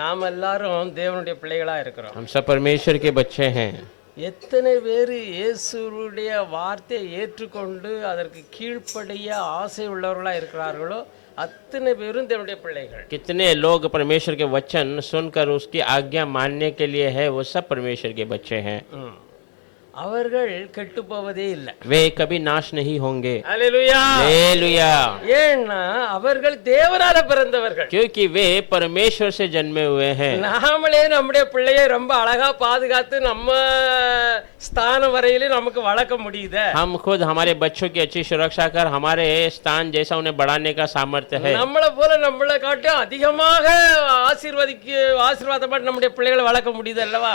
நாம் எல்லாரும் தேவனுடைய பிள்ளைகளா இருக்கிறோம். हम सब परमेश्वर के बच्चे हैं. எத்தனை பேர் இயேசுவுடைய வார்த்தையை ஏற்றுக்கொண்டு அதற்கு கீழ்ப்படிய ஆசை உள்ளவர்களா இருக்கிறார்களோ அத்தனை பேரும் தேவனுடைய பிள்ளைகள். कितने लोग परमेश्वर के वचन सुनकर उसकी आज्ञा मानने के लिए है, वो सब परमेश्वर के बच्चे हैं. அவர்கள் கெட்டு போவதே இல்லை. वे कभी नाश नहीं होंगे. அல்லேலூயா. हालेलुया. ஏன்னா அவர்கள் தேவனால பிறந்தவர்கள். क्योंकि वे परमेश्वर से जन्मे हुए हैं. நாமளே நம்முடைய பிள்ளையை ரொம்ப அழகா பாதுகாத்து நம்ம ஸ்தானம் வரையிலே நமக்கு வளர்க்க முடியுது. हम खुद हमारे बच्चों की अच्छी सुरक्षा कर हमारे स्थान जैसा उन्हें बढ़ाने का सामर्थ्य है. நம்மளை போல நம்மளை காட்டும் அதிகமாக ஆசீர்வாதமா நம்முடைய பிள்ளைகளை வளர்க்க முடியுது அல்லவா?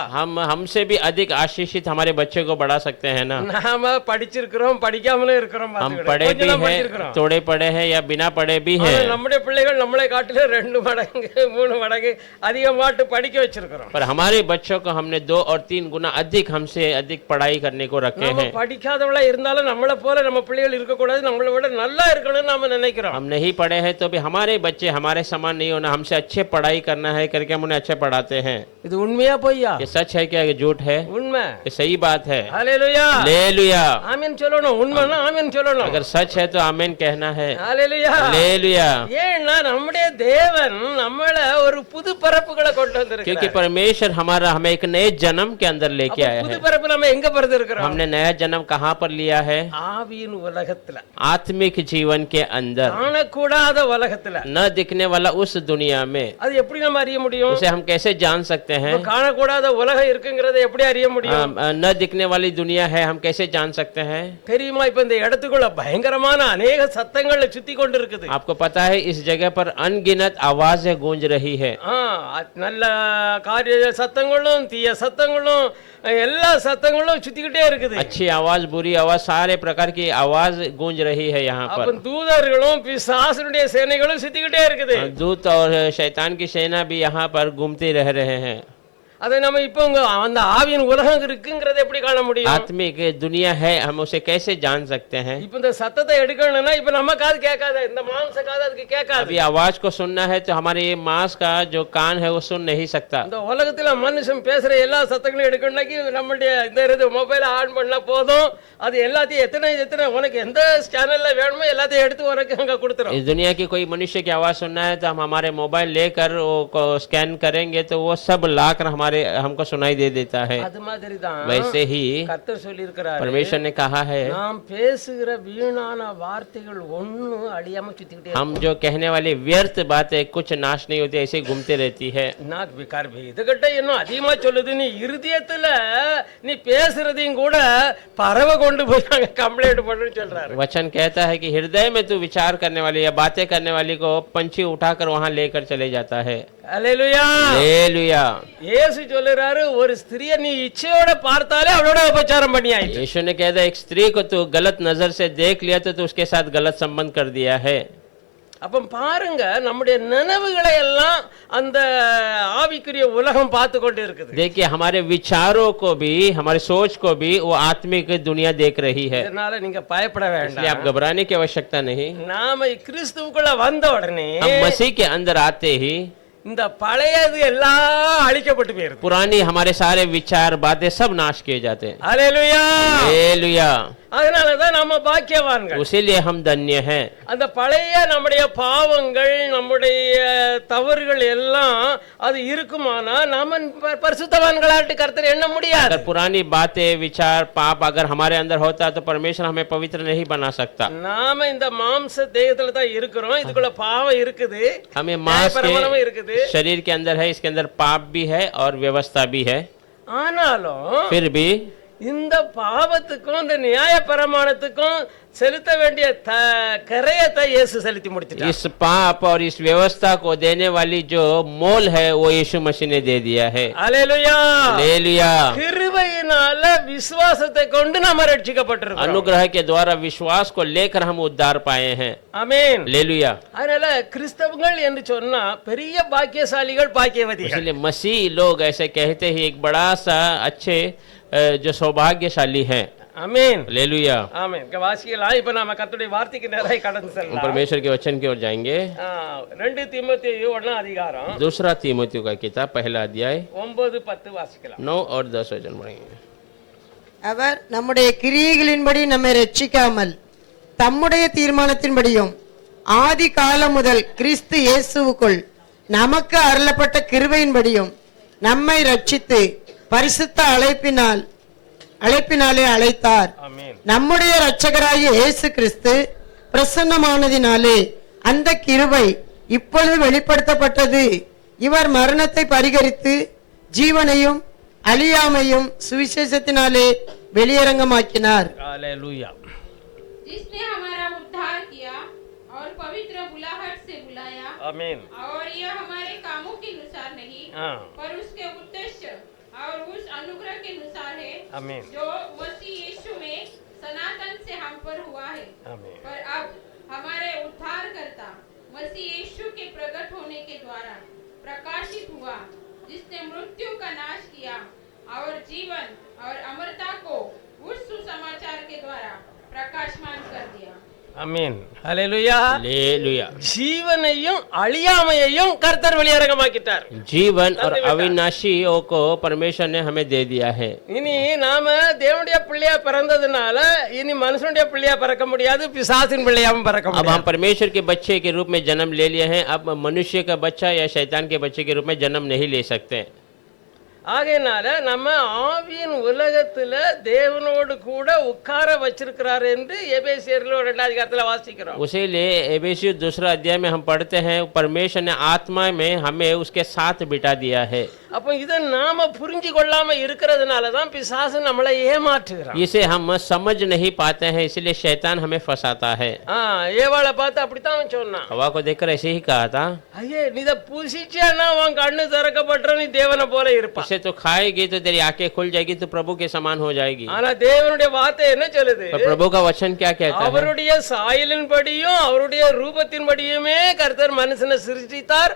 हमसे भी अधिक आशीषित हमारे बच्चे को बढ़ा सकते हैं ना. நாம படிச்சிருக்கிறோம், படிக்காமலே இருக்கிறோம். हम पढ़े भी हैं, थोड़े पढ़े हैं या बिना पढ़े भी हैं. நம்முடைய பிள்ளைகள் நம்மளை காட்டிலே 2 மடங்கு 3 மடங்கு அதிகமாட்டு படிக்க வச்சிருக்கிறோம். पर हमारे बच्चों को हमने 2 और 3 गुना अधिक हमसे अधिक पढ़ाई करने को रखे हैं. படிக்காதவளா இருந்தாலும் நம்மளை போல நம்ம பிள்ளைகள் இருக்க கூடாது, நம்மளை விட நல்லா இருக்கணும்னு நாம நினைக்கிறோம். हम नहीं पढ़े हैं तो भी हमारे बच्चे हमारे समान नहीं होना, हमसे अच्छे पढ़ाई करना है करके हम उन्हें अच्छे पढ़ाते हैं. இது உண்மையா பொய்யா? ये सच है क्या, ये झूठ है? உண்மை. ये सही बात है. हालेलुया. हालेलुया. आमीन சொல்லணும். உண்மைனா ஆமீன் சொல்லணும். अगर सच है तो आमीन कहना है. हालेलुया. हालेलुया. ஏன்னா நம்முடைய தேவன் நம்மள ஒரு புது பரப்புகளை கொண்டு வந்திருக்கிறார். क्योंकि परमेश्वर हमें एक नए जन्म के अंदर लेके आया है. புது பரப்பு நம்ம எங்க பிறந்திருக்கிறோம்? हमने नया जन्म कहाँ पर लिया है? ஆவியின் உலகத்துல, आत्मिक जीवन के अंदर, காணக்கூடாத உலகத்துல, न दिखने वाला उस दुनिया में. அது எப்படி நம்ம அறிய முடியும்? उसे हम कैसे जान सकते हैं? காணக்கூடாத உலகம் இருக்குங்கிறதை எப்படி அறிய முடியும்? न दिखने वाली दुनिया है, हम कैसे जान सकते हैं? தெரியுமா, இப்ப இந்த இடத்துக்குள்ள பயங்கரமான अनेक சத்தங்கள் சுத்தி கொண்டு இருக்குது. आपको पता है इस जगह पर अनगिनत आवाजें गूंज रही है. நல்ல காரிய சத்தங்களும் தீய சத்தங்களும் எல்லா சத்தங்களும் சுத்திக்கிட்டே இருக்குது. अच्छी आवाज, बुरी आवाज, सारे प्रकार की आवाज गूंज रही है यहाँ पर. தூதர்களும் பிசாசுடைய சேனைகளும் சுத்திக்கிட்டே இருக்குது. दूत और शैतान की सेना भी यहाँ पर घूमते रह रहे हैं. அதை நம்ம இப்போ அந்த ஆவியின் உலகம் இருக்குங்கிறத எப்படி காண முடியும்? आत्मिक दुनिया है, हम उसे कैसे जान सकते हैं? இப்போ இந்த சத்தத்தை எடுக்கணும்னா இப்ப நம்ம காது கேட்காது, இந்த மாம்ச காது அதுக்கு கேட்காது. अभी आवाज को सुनना है तो हमारे ये मांस का जो कान है वो सुन नहीं सकता. இந்த உலகத்துல மனுஷன் பேசுற எல்லா சத்தங்களையும் எடுக்கணும்னாக்கி நம்மளுடைய இந்த மொபைலை ஆன் பண்ணா போதும், அது எல்லாத்தையும் எத்தனை உனக்கு எந்த சேனல்ல வேணுமோ எல்லாத்தையும் எடுத்து உனக்கு அங்க கொடுத்துரும். इस दुनिया की कोई मनुष्य की आवाज सुनना है तो हम हमारे मोबाइल लेकर वो स्कैन करेंगे तो वो सब लाकर हमको सुनाई दे देता है. அது மாதிரி தான் वैसे ही கர்த்தர் சொல்லி இருக்கிறார், परमेश्वर ने कहा है, நாம் பேசுகிற வீணான வார்த்தைகள் ஒண்ணும் அழியாம சுத்திக்கிட்டே हम जो कहने वाली व्यर्थ बातें कुछ नाश नहीं होती, ऐसे घूमते रहती है. நாக் விகார் பை இதுகிட்ட இன்னும் அதிகமா சொல்லுது, நீ இருதயத்துல நீ பேசுறதையும் கூட பறவை கொண்டு போய் நாங்க கம்ப்ளைண்ட் பண்றோம்னு சொல்றாரு. वचन कहता है कि हृदय में तू विचार करने वाली या बातें करने वाली को पंछी उठाकर वहां लेकर चले जाता है. அல்லேலூயா. हालेलुया. இயேசு சொல்றாரு, ஒரு ஸ்திரியை நீ இச்சையோட பார்த்தாலே அவளோட உபச்சாரம் பண்ணியாயிச்சு. यीशु ने कहता है एक स्त्री को तू गलत नजर से देख लिया तो तू उसके साथ गलत संबंध कर दिया है. அப்ப பாருங்க, நம்முடைய நினைவுகளை எல்லாம் அந்த ஆவிக்குரிய உலகம் பார்த்து கொண்டு இருக்குது. देखिए हमारे विचारों को भी, हमारी सोच को भी वो आत्मिक दुनिया देख रही है. இதனால நீங்க பயப்பட इसलिए आप வேண்டாம். घबराने की आवश्यकता नहीं. நாம கிறிஸ்துவுக்குள்ள வந்த உடனே हम मसीह के अंदर आते ही இந்த பழையது எல்லாம் அழிக்கப்பட்டு போயிருது. पुरानी हमारे सारे विचार बातें सब नाश किए जाते हैं. அல்லேலூயா. हालेलुया. அதனாலதான் நம்ம பாக்கியவான்கள். उसीलिए हम धन्य हैं. அந்த பழைய நம்முடைய பாவங்கள், நம்முடைய தவறுகள் எல்லாம் அது இருக்குமானா நாம பரிசுத்தவான்களாட்டு கர்த்தர் எண்ண முடியாது. अगर पुरानी बातें, विचार, पाप अगर हमारे अंदर होता तो परमेश्वर हमें पवित्र नहीं बना सकता. நாம இந்த மாம்ச தேகத்துல தான் இருக்கிறோம், இதுக்குள்ள பாவம் இருக்குது, हमें मांस பிரமாணமும் இருக்குது. के शरीर के अंदर है, इसके अंदर पाप भी है और व्यवस्था भी है. ஆனாலும் फिर भी இந்த பாவத்துக்கும் இந்த நியாய பிரமாணத்துக்கும் செலுத்த வேண்டிய கரையத்தை இயேசு செலுத்தி முடிச்சிட்டார். इस पाप और इस व्यवस्था को देने वाली जो मोल है वो यीशु मसीह ने दे दिया है. அல்லேலூயா. हालेलुया. கிருபையினால விசுவாசத்தை கொண்டு நாம ரட்சிக்கப்பட்டிருக்கிறோம். अनुग्रह के द्वारा विश्वास को लेकर हम उद्धार पाए हैं. ஆமென். हालेलुया. அதனால கிறிஸ்தவர்கள் என்று சொன்னா பெரிய பாக்கியசாலிகள், பாக்கியவதிகள். इसलिए मसीह लोग ऐसे कहते ही एक बड़ा सा अच्छे जो सौभाग्यशाली हैं. ஆமென் हालेलुया। ஆமென். இங்க வாசிக்கலாம். இப்ப நாம கர்த்தருடைய வார்த்தைக்கு நேராக கடந்து हम செல்லலாம். परमेश्वर के वचन की ओर जाएंगे। 2 தீமோத்தேயு 1 அதிகாரம் दूसरा तीमुथियुस का किताब पहला अध्याय 9-10 வாசிக்கலாம். 9 और 10 वचन पढ़ेंगे। அவர் நம்முடைய கிரியைகளின்படி நம்மை ரட்சிக்காமல் தம்முடைய தீர்மானத்தின்படியும் ஆதி காலம் முதல் கிறிஸ்து இயேசுவுக்குள் நமக்கு அருளப்பட்ட கிருபையின்படியும் நம்மை ரட்சித்து பரிசுத்த அழைப்பினாலே அழைத்தார். ஆமென். நம்முடைய இரட்சகராகிய இயேசு கிறிஸ்து பிரசன்னமானதினாலே அந்த கிருபை இப்பொழுது வெளிப்படுத்தப்பட்டது. இவர் மரணத்தை பரிகரித்து ஜீவனையும் அழியாமையும் சுவிசேஷத்தினாலே வெளியரங்கமாக்கினார். ஹalleluya. जिसने हमारा उद्धार किया और पवित्र बुलाहट से बुलाया ஆமென். और यह हमारे कामों के अनुसार नहीं हाँ। पर उसके उद्देश्य और उस अनुग्रह के अनुसार है आमीन। जो मसीह यीशु में सनातन से हम पर हुआ है। आमीन। पर अब हमारे उद्धारकर्ता मसीह यीशु के प्रकट होने के द्वारा प्रकाशित हुआ, जिसने मृत्यु का नाश किया और जीवन और अमरता को उस सुसमाचार के द्वारा प्रकाशमान कर दिया। ஆமென். ஹalleluya. हालेलुया। ஜீவனையும் அழியாமையையும் கர்த்தர் வெளியரங்கமாக்கிட்டார். जीवन और अविनाशियों को परमेश्वर ने हमें दे दिया है। இனி நாம தேவனுடைய பிள்ளையா பிறந்ததுனால இனி மனுஷனுடைய பிள்ளையா பிறக்க முடியாது, பிசாசின் பிள்ளையாவும் பிறக்க अब हम முடியாது. परमेश्वर के बच्चे के रूप में जन्म ले लिए हैं। अब मनुष्य का बच्चा या शैतान के बच्चे के रूप में जन्म नहीं ले सकते। ஆகையினால நம்ம ஆவியின் உலகத்துல தேவனோடு கூட உட்கார வச்சிருக்கிறார் என்று எபேசியர்ல 2 அதிகாரத்துல வாசிக்கிறோம். उसीलिए एबेसियु दूसरा अध्याय में हम पढ़ते हैं परमेश्वर ने आत्मा में हमें उसके साथ बिठा दिया है। அப்ப இதை நாம புரிஞ்சு கொள்ளாம இருக்கிறதுனால தான் பிசாசு நம்மளை ஏமாற்றுகிறான். इसे हम समझ नहीं पाते हैं, इसलिए शैतान हमें फंसाता है। ஏவாளை பார்த்து அப்படித்தான் அவன் சொன்னான். हवा को देखकर ऐसे ही कहा था, ஐயே நீ இதை புசிச்சேன்னா உன் கண்ணு திறக்கப்பட்ட நீ தேவனை போல இருப்பான். इसे तो खाएगी तो तेरी आंखें खुल जाएगी, तो प्रभु के समान हो जाएगी। ஆனா தேவனுடைய வார்த்தை என்ன சொல்லுது? पर प्रभु का वचन क्या कहता है? அவருடைய சாயலின்படியும் அவருடைய ரூபத்தின்படியுமே கர்த்தர் மனுஷனை சிருஷ்டித்தார்,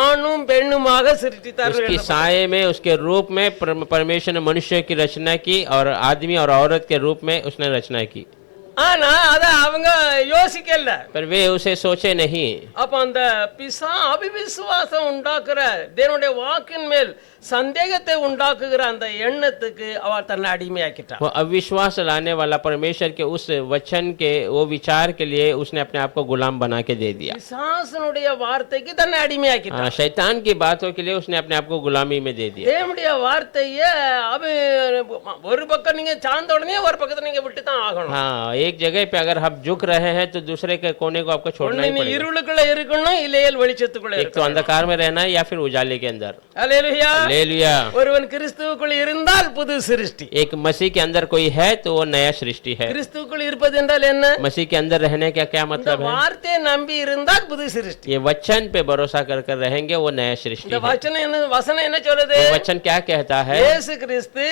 ஆணும் பெண்ணுமாக சிருஷ்டித்தார். उसकी साये में, उसके रूप में परमेश्वर ने मनुष्य की रचना की और आदमी और औरत के रूप में उसने रचना की। ஆனா அத அவங்க யோசிக்கல. पर वे उसे सोचे नहीं। அப்ப அந்த அவிவிசுவாசம் உண்டாக்குற தேவனுடைய வாக்கின் மேல் சந்தேகத்தை உண்டாக்குகிற அந்த எண்ணத்துக்கு அவர் தன்னை அடிமையாக்கிட்டார். वो अविश्वास लाने वाला परमेश्वर के उस वचन के वो विचार के लिए उसने अपने आप को गुलाम बना के दे दिया। பிசாசனுடைய வார்த்தைக்கு தன்னை அடிமையாக்கிட்டார். शैतान की बातों के लिए उसने अपने आप को गुलामी में दे दिया। தேவனுடைய வார்த்தையை ஒரு பக்கம் நீங்க சார்ந்த உடனே ஒரு பக்கத்தை நீங்க விட்டு தான் ஆகணும். हाँ, एक जगह पे अगर हम झुक रहे हैं तो दूसरे के कोने को आपको छोड़ना ही நீ पड़ेगा। இருளுக்குள்ள இருக்கணும், இல்லையேல் வெளிச்சத்துக்குள்ள एक तो இருக்கணும். अंधकार में रहना है या फिर उजाले के अंदर। ஹல்லேலூயா. हालेलुया। ஒருவன் கிறிஸ்துவுக்குள் இருந்தால் புது சிருஷ்டி. एक मसीह के अंदर कोई है तो वो नया सृष्टि है। கிறிஸ்துவுக்குள் இருப்பது என்றால் என்ன? मसीह के अंदर रहने का क्या இந்த मतलब है? வார்த்தையை நம்பி இருந்தால் புது சிருஷ்டி. ये वचन पे भरोसा कर कर रहेंगे, वो नया सृष्टि இந்த है। வசனம் என்ன சொல்லுது? ये वचन क्या कहता है? இயேசு கிறிஸ்து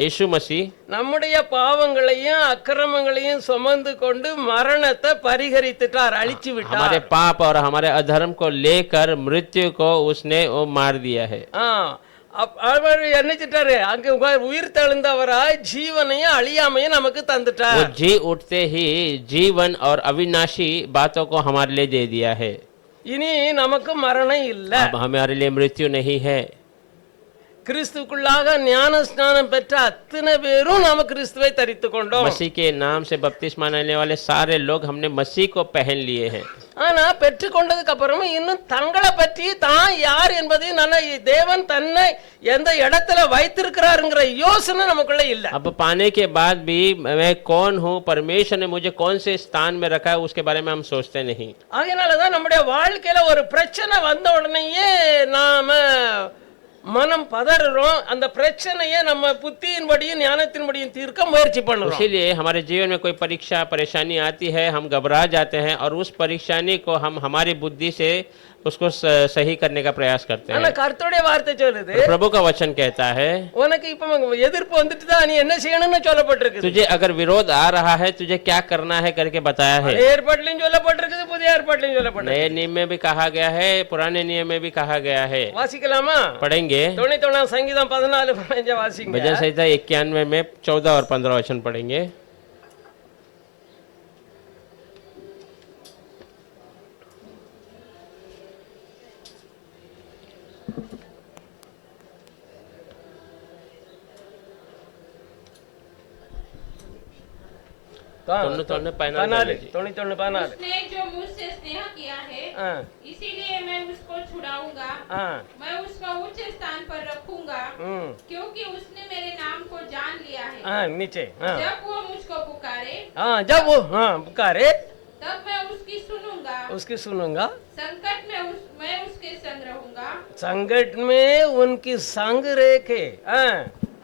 यीशु मसीह நம்முடைய பாவங்களையும் அக்கிரமங்களையும் சுமந்து கொண்டு மரணத்தை பரிகரித்துட்டார், அழிச்சு हमारे விட்டார். पाप और हमारे अधर्म को लेकर मृत्यु को उसने वो मार दिया है। அவர் என்ன செஞ்சாரு? அங்க உயிர் தெழுந்தவராய் ஜீவனையும் அழியாமையும் நமக்கு वो தந்துட்டார். जी उठते ही जीवन और अविनाशी बातों को हमारे लिए दे दिया है। இனி நமக்கு மரணம் இல்ல. अब हमारे लिए मृत्यु नहीं है। கிறிஸ்துக்குள்ளாக ஞான ஸ்நானம் பெற்ற அத்தனை பேரும் நாம கிறிஸ்துவை தரித்து கொண்டோம். मसीह के नाम से बपतिस्मा लेने वाले सारे लोग हमने मसीह को पहन लिए हैं। ஆனா பெற்று கொண்டதுக்கு அப்புறமும் இன்னும் தங்களை பற்றி தான் யார் என்பதையும் தேவன் தன்னை எந்த இடத்துல வைத்திருக்கிறாருங்கிற யோசனை நமக்குள்ள இல்ல. अब पाने के बाद भी मैं कौन हूँ, परमेश्वर ने मुझे कौन से स्थान में रखा है, उसके बारे में हम सोचते नहीं। அதனாலதான் நம்முடைய வாழ்க்கையில ஒரு பிரச்சனை வந்த உடனேயே நாம மனம் பதறுறோம். அந்த பிரச்சனையை நம்ம புத்தியின்படியும் ஞானத்தின்படியும் தீர்க்க முயற்சி பண்ணுறோம். इसीलिए हमारे जीवन में कोई परीक्षा परेशानी आती है, हम घबरा जाते हैं और उस परेशानी को हम हमारी बुद्धि से उसको सही करने का प्रयास करते ஆனா हैं। கர்த்தருடைய வார்த்தை சொல்லுது और प्रभु का वचन कहता है உனக்கு இப்ப எதிர்ப்பு வந்துட்டு தான் நீ என்ன செய்யணும்னு சொல்லப்பட்டிருக்கு तुझे अगर विरोध आ रहा है तुझे क्या करना है करके बताया है। ஏற்பாட்டிலும் சொல்லப்பட்டிருக்குது புதிய ஏற்பாட்டிலும் சொல்லப்பட்டிருக்கு नए नियम में भी कहा गया है, पुराने नियम में भी कहा गया है। வாசிக்கலாமா पढ़ेंगे 91 சங்கீதம் 14-15 வாசிங்க भजन संहिता 91 में 14 और 15 वचन पढ़ेंगे। தொண்ணூத்தொன்னு 91 14 उसने जो मुझसे स्नेह किया है हाँ। इसीलिए मैं उसको छुड़ाऊंगा, हाँ। मैं उसको उच्च स्थान पर रखूंगा, क्योंकि उसने मेरे नाम को जान लिया है। हाँ नीचे हाँ जब वो मुझको पुकारे हाँ जब वो हाँ पुकारे तब मैं उसकी सुनूंगा। उसकी सुनूंगा संकट में मैं उसके संग रहूंगा, संकट में उनकी संग रेखे हाँ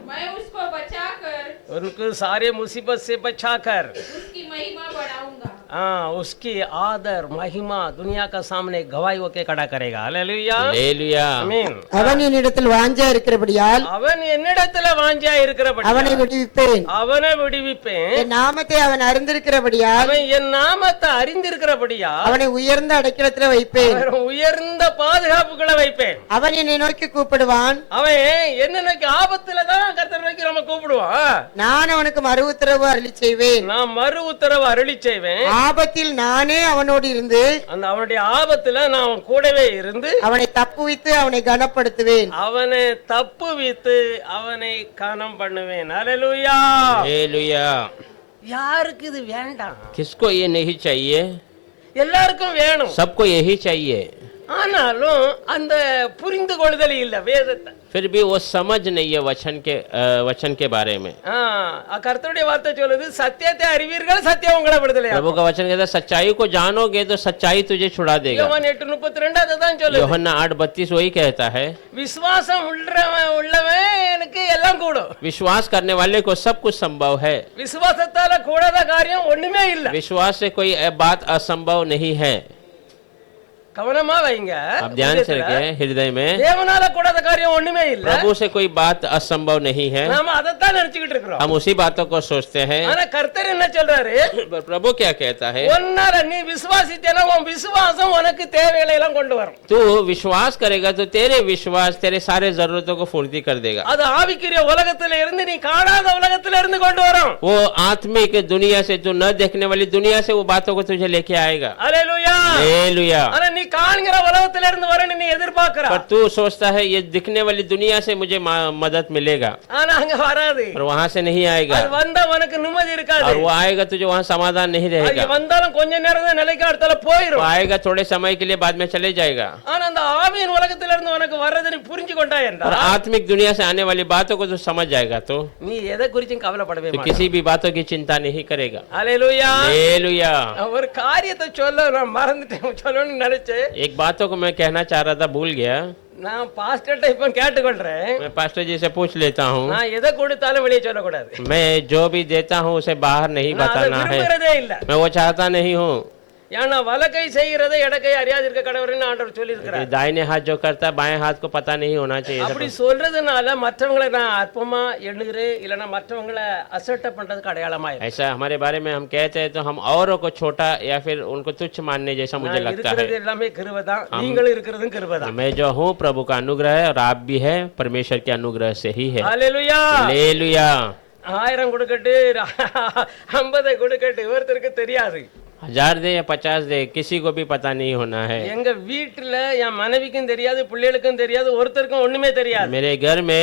मैं उसको बचाकर उनको सारे मुसीबत से बचाकर उसकी महिमा बढ़ाऊंगा। हाँ उसकी आदर महिमा दुनिया का सामने गवाही होके खड़ा करेगा हालेलुया हालेलुया। आमीन அவன் என்னிடத்தில் வாஞ்சா இருக்கிறபடியால் அவன் என்னிடத்துல வாஞ்சா இருக்கிறபடி அவனை விடுவிப்பேன். அவனை விடுவிப்பேன் என் நாமத்தை அவன் அறிந்திருக்கிறபடியால் அவன் என் நாமத்தை அறிந்திருக்கிறபடியா அவனை உயர்ந்த அடைக்கலத்தில் வைப்பேன். அவன் உயர்ந்த பாதுகாப்புகளை வைப்பேன் அவன் என்னை நோக்கி கூப்பிடுவான், அவன் என்னென்னைக்கு ஆபத்துல தான் கர்த்தர் நோக்கி நம்ம கூப்பிடுவான் நான் அவனுக்கு மறு உத்தரவு அருளி செய்வேன். நான் மறு உத்தரவு அருளி செய்வேன் ஆபத்தில் நானே அவனோடு இருந்து அந்த அவனுடைய ஆபத்துல நான் அவன் கூடவே இருந்து அவனை தப்புவித்து அவனை கனப்படுத்துவேன். அவனை தப்புவித்து அவனை கனம் பண்ணுவேன் ஹalleluya हालेलुया। யாருக்கு இது வேண்டாம் किसको ये नहीं चाहिए? எல்லாருக்கும் வேணும் सबको यही चाहिए, ஆனாலும் அந்த புரிந்து கொள்ளுதல் இல்ல வேதத்தை फिर भी वो समझ नहीं है वचन के बारे में। கர்த்தருடைய வார்த்தை சொல்லுது சத்தியத்தை அறிவீர்கள் சத்தியம் உங்களை விடுதலை प्रभु का वचन कहता है सच्चाई को जानोगे तो सच्चाई तुझे छुड़ा देगा। யோவான் 8:32 அதுதான் சொல்லுது யோहन्ना 8:32 वही कहता है, விசுவாசம் உள்ளவன் எனக்கு எல்லாம் கூடும் विश्वास करने वाले को सब कुछ संभव है। விசுவாசத்தால கூடாத காரியம் ஒண்ணுமே இல்ல विश्वास से कोई बात असंभव नहीं है। கவனமா வைங்க आप ध्यान से रखें हृदय में, தேவனால கூடாத காரியம் ஒண்ணுமே இல்ல प्रभु से कोई बात असंभव नहीं है। நாம அதைத்தான் நினைச்சுக்கிட்டு இருக்கிறோம் हम उसी बातों को सोचते हैं। ஆனா கர்த்தர் என்ன சொல்றாரு पर प्रभु क्या कहता है, ஒன்னால நீ விசுவாசித்தேனா உன் விசுவாசம் உனக்கு தேவைகளை எல்லாம் கொண்டு வரும் तू विश्वास करेगा तो तेरे विश्वास तेरे सारे जरूरतों को पूर्ति कर देगा। அது ஆவிக்குரிய உலகத்துல இருந்து நீ காணாத உலகத்துல இருந்து கொண்டு வரும் वो आत्मिक दुनिया से, जो न देखने वाली दुनिया से वो बातों को तुझे लेके आएगा। ஹalleluya हालेलुया। ஆனா நீ காண்கிற உலகத்துல இருந்து வரணும் நீ எதிர்பார்க்கற पर तू सोचता है ये दिखने वाली दुनिया से मुझे मदद मिलेगा, ஆனா அங்க வராது पर वहां से नहीं आएगा। அது வந்தா உனக்கு நிம்மதி இருக்காது और वो आएगा तुझे वहां समाधान नहीं அது रहेगा। வந்தாலும் கொஞ்ச நேரம் தான் நிலைக்கு அடுத்தால वो போயிடும் आएगा थोड़े समय के लिए, बाद में चले जाएगा। ஆனா அந்த ஆவியின் உலகத்துல இருந்து உனக்கு வர்றது நீ புரிஞ்சு கொண்டா और என்றால் आत्मिक दुनिया से आने वाली बातों को तो समझ जाएगा तो நீ எதை குறிச்சும் கவலைப்படவே तो மாட்டாய் किसी भी बातों की चिंता नहीं करेगा। ஹalleluya हालेलुया। ஒரு காரியத்தை சொல்ல நான் மறந்துட்டேன் சொல்லணும்னு நினைச்சேன் एक बातों को मैं कहना चाह रहा था, भूल गया। நான் பாஸ்டர்ட்ட இப்ப கேட்டுக்கொள்றேன் मैं पास्टर जी से पूछ लेता हूँ, நான் எதை கொடுத்தாலும் வெளியே சொல்லக்கூடாது मैं जो भी देता हूँ उसे बाहर नहीं நான் அதை बताना है। விரும்புறதே இல்ல मैं वो चाहता नहीं हूँ। ஏன்னா வலக்கை செய்யறதை இடக்கை அறியாதிருக்க கடவுள்னு ஆண்டவர் சொல்லி कि இருக்கிறார் दाहिने हाथ जो करता है बाएं हाथ को पता नहीं होना चाहिए। அப்படி சொல்றதுனால மற்றவங்களை நான் அற்பமா எண்ணுகிறேன் இல்லைன்னா மற்றவங்களை அசட்டை பண்றதுக்கு அடையாளமா இருக்கு. ऐसा हमारे बारे में हम कहते हैं तो हम औरों को छोटा या फिर उनको तुच्छ मानने जैसा मुझे நான் लगता இருக்கிறது है। எல்லாமே கிருபை தான் நீங்களும் இருக்கிறதும் கிருபை தான் मैं जो हूँ प्रभु का अनुग्रह है और आप भी है परमेश्वर के अनुग्रह से ही है। ஹalleluya हालेलुया। 1000 கொடுக்கட்டு 50 கொடுக்கட்டு ஒருத்தருக்கு தெரியாது 1000 दे या 50 दे किसी को भी पता नहीं होना है। எங்க வீட்டுல என் மனைவிக்கும் தெரியாது பிள்ளைகளுக்கும் தெரியாது ஒருத்தருக்கும் ஒண்ணுமே தெரியாது मेरे घर में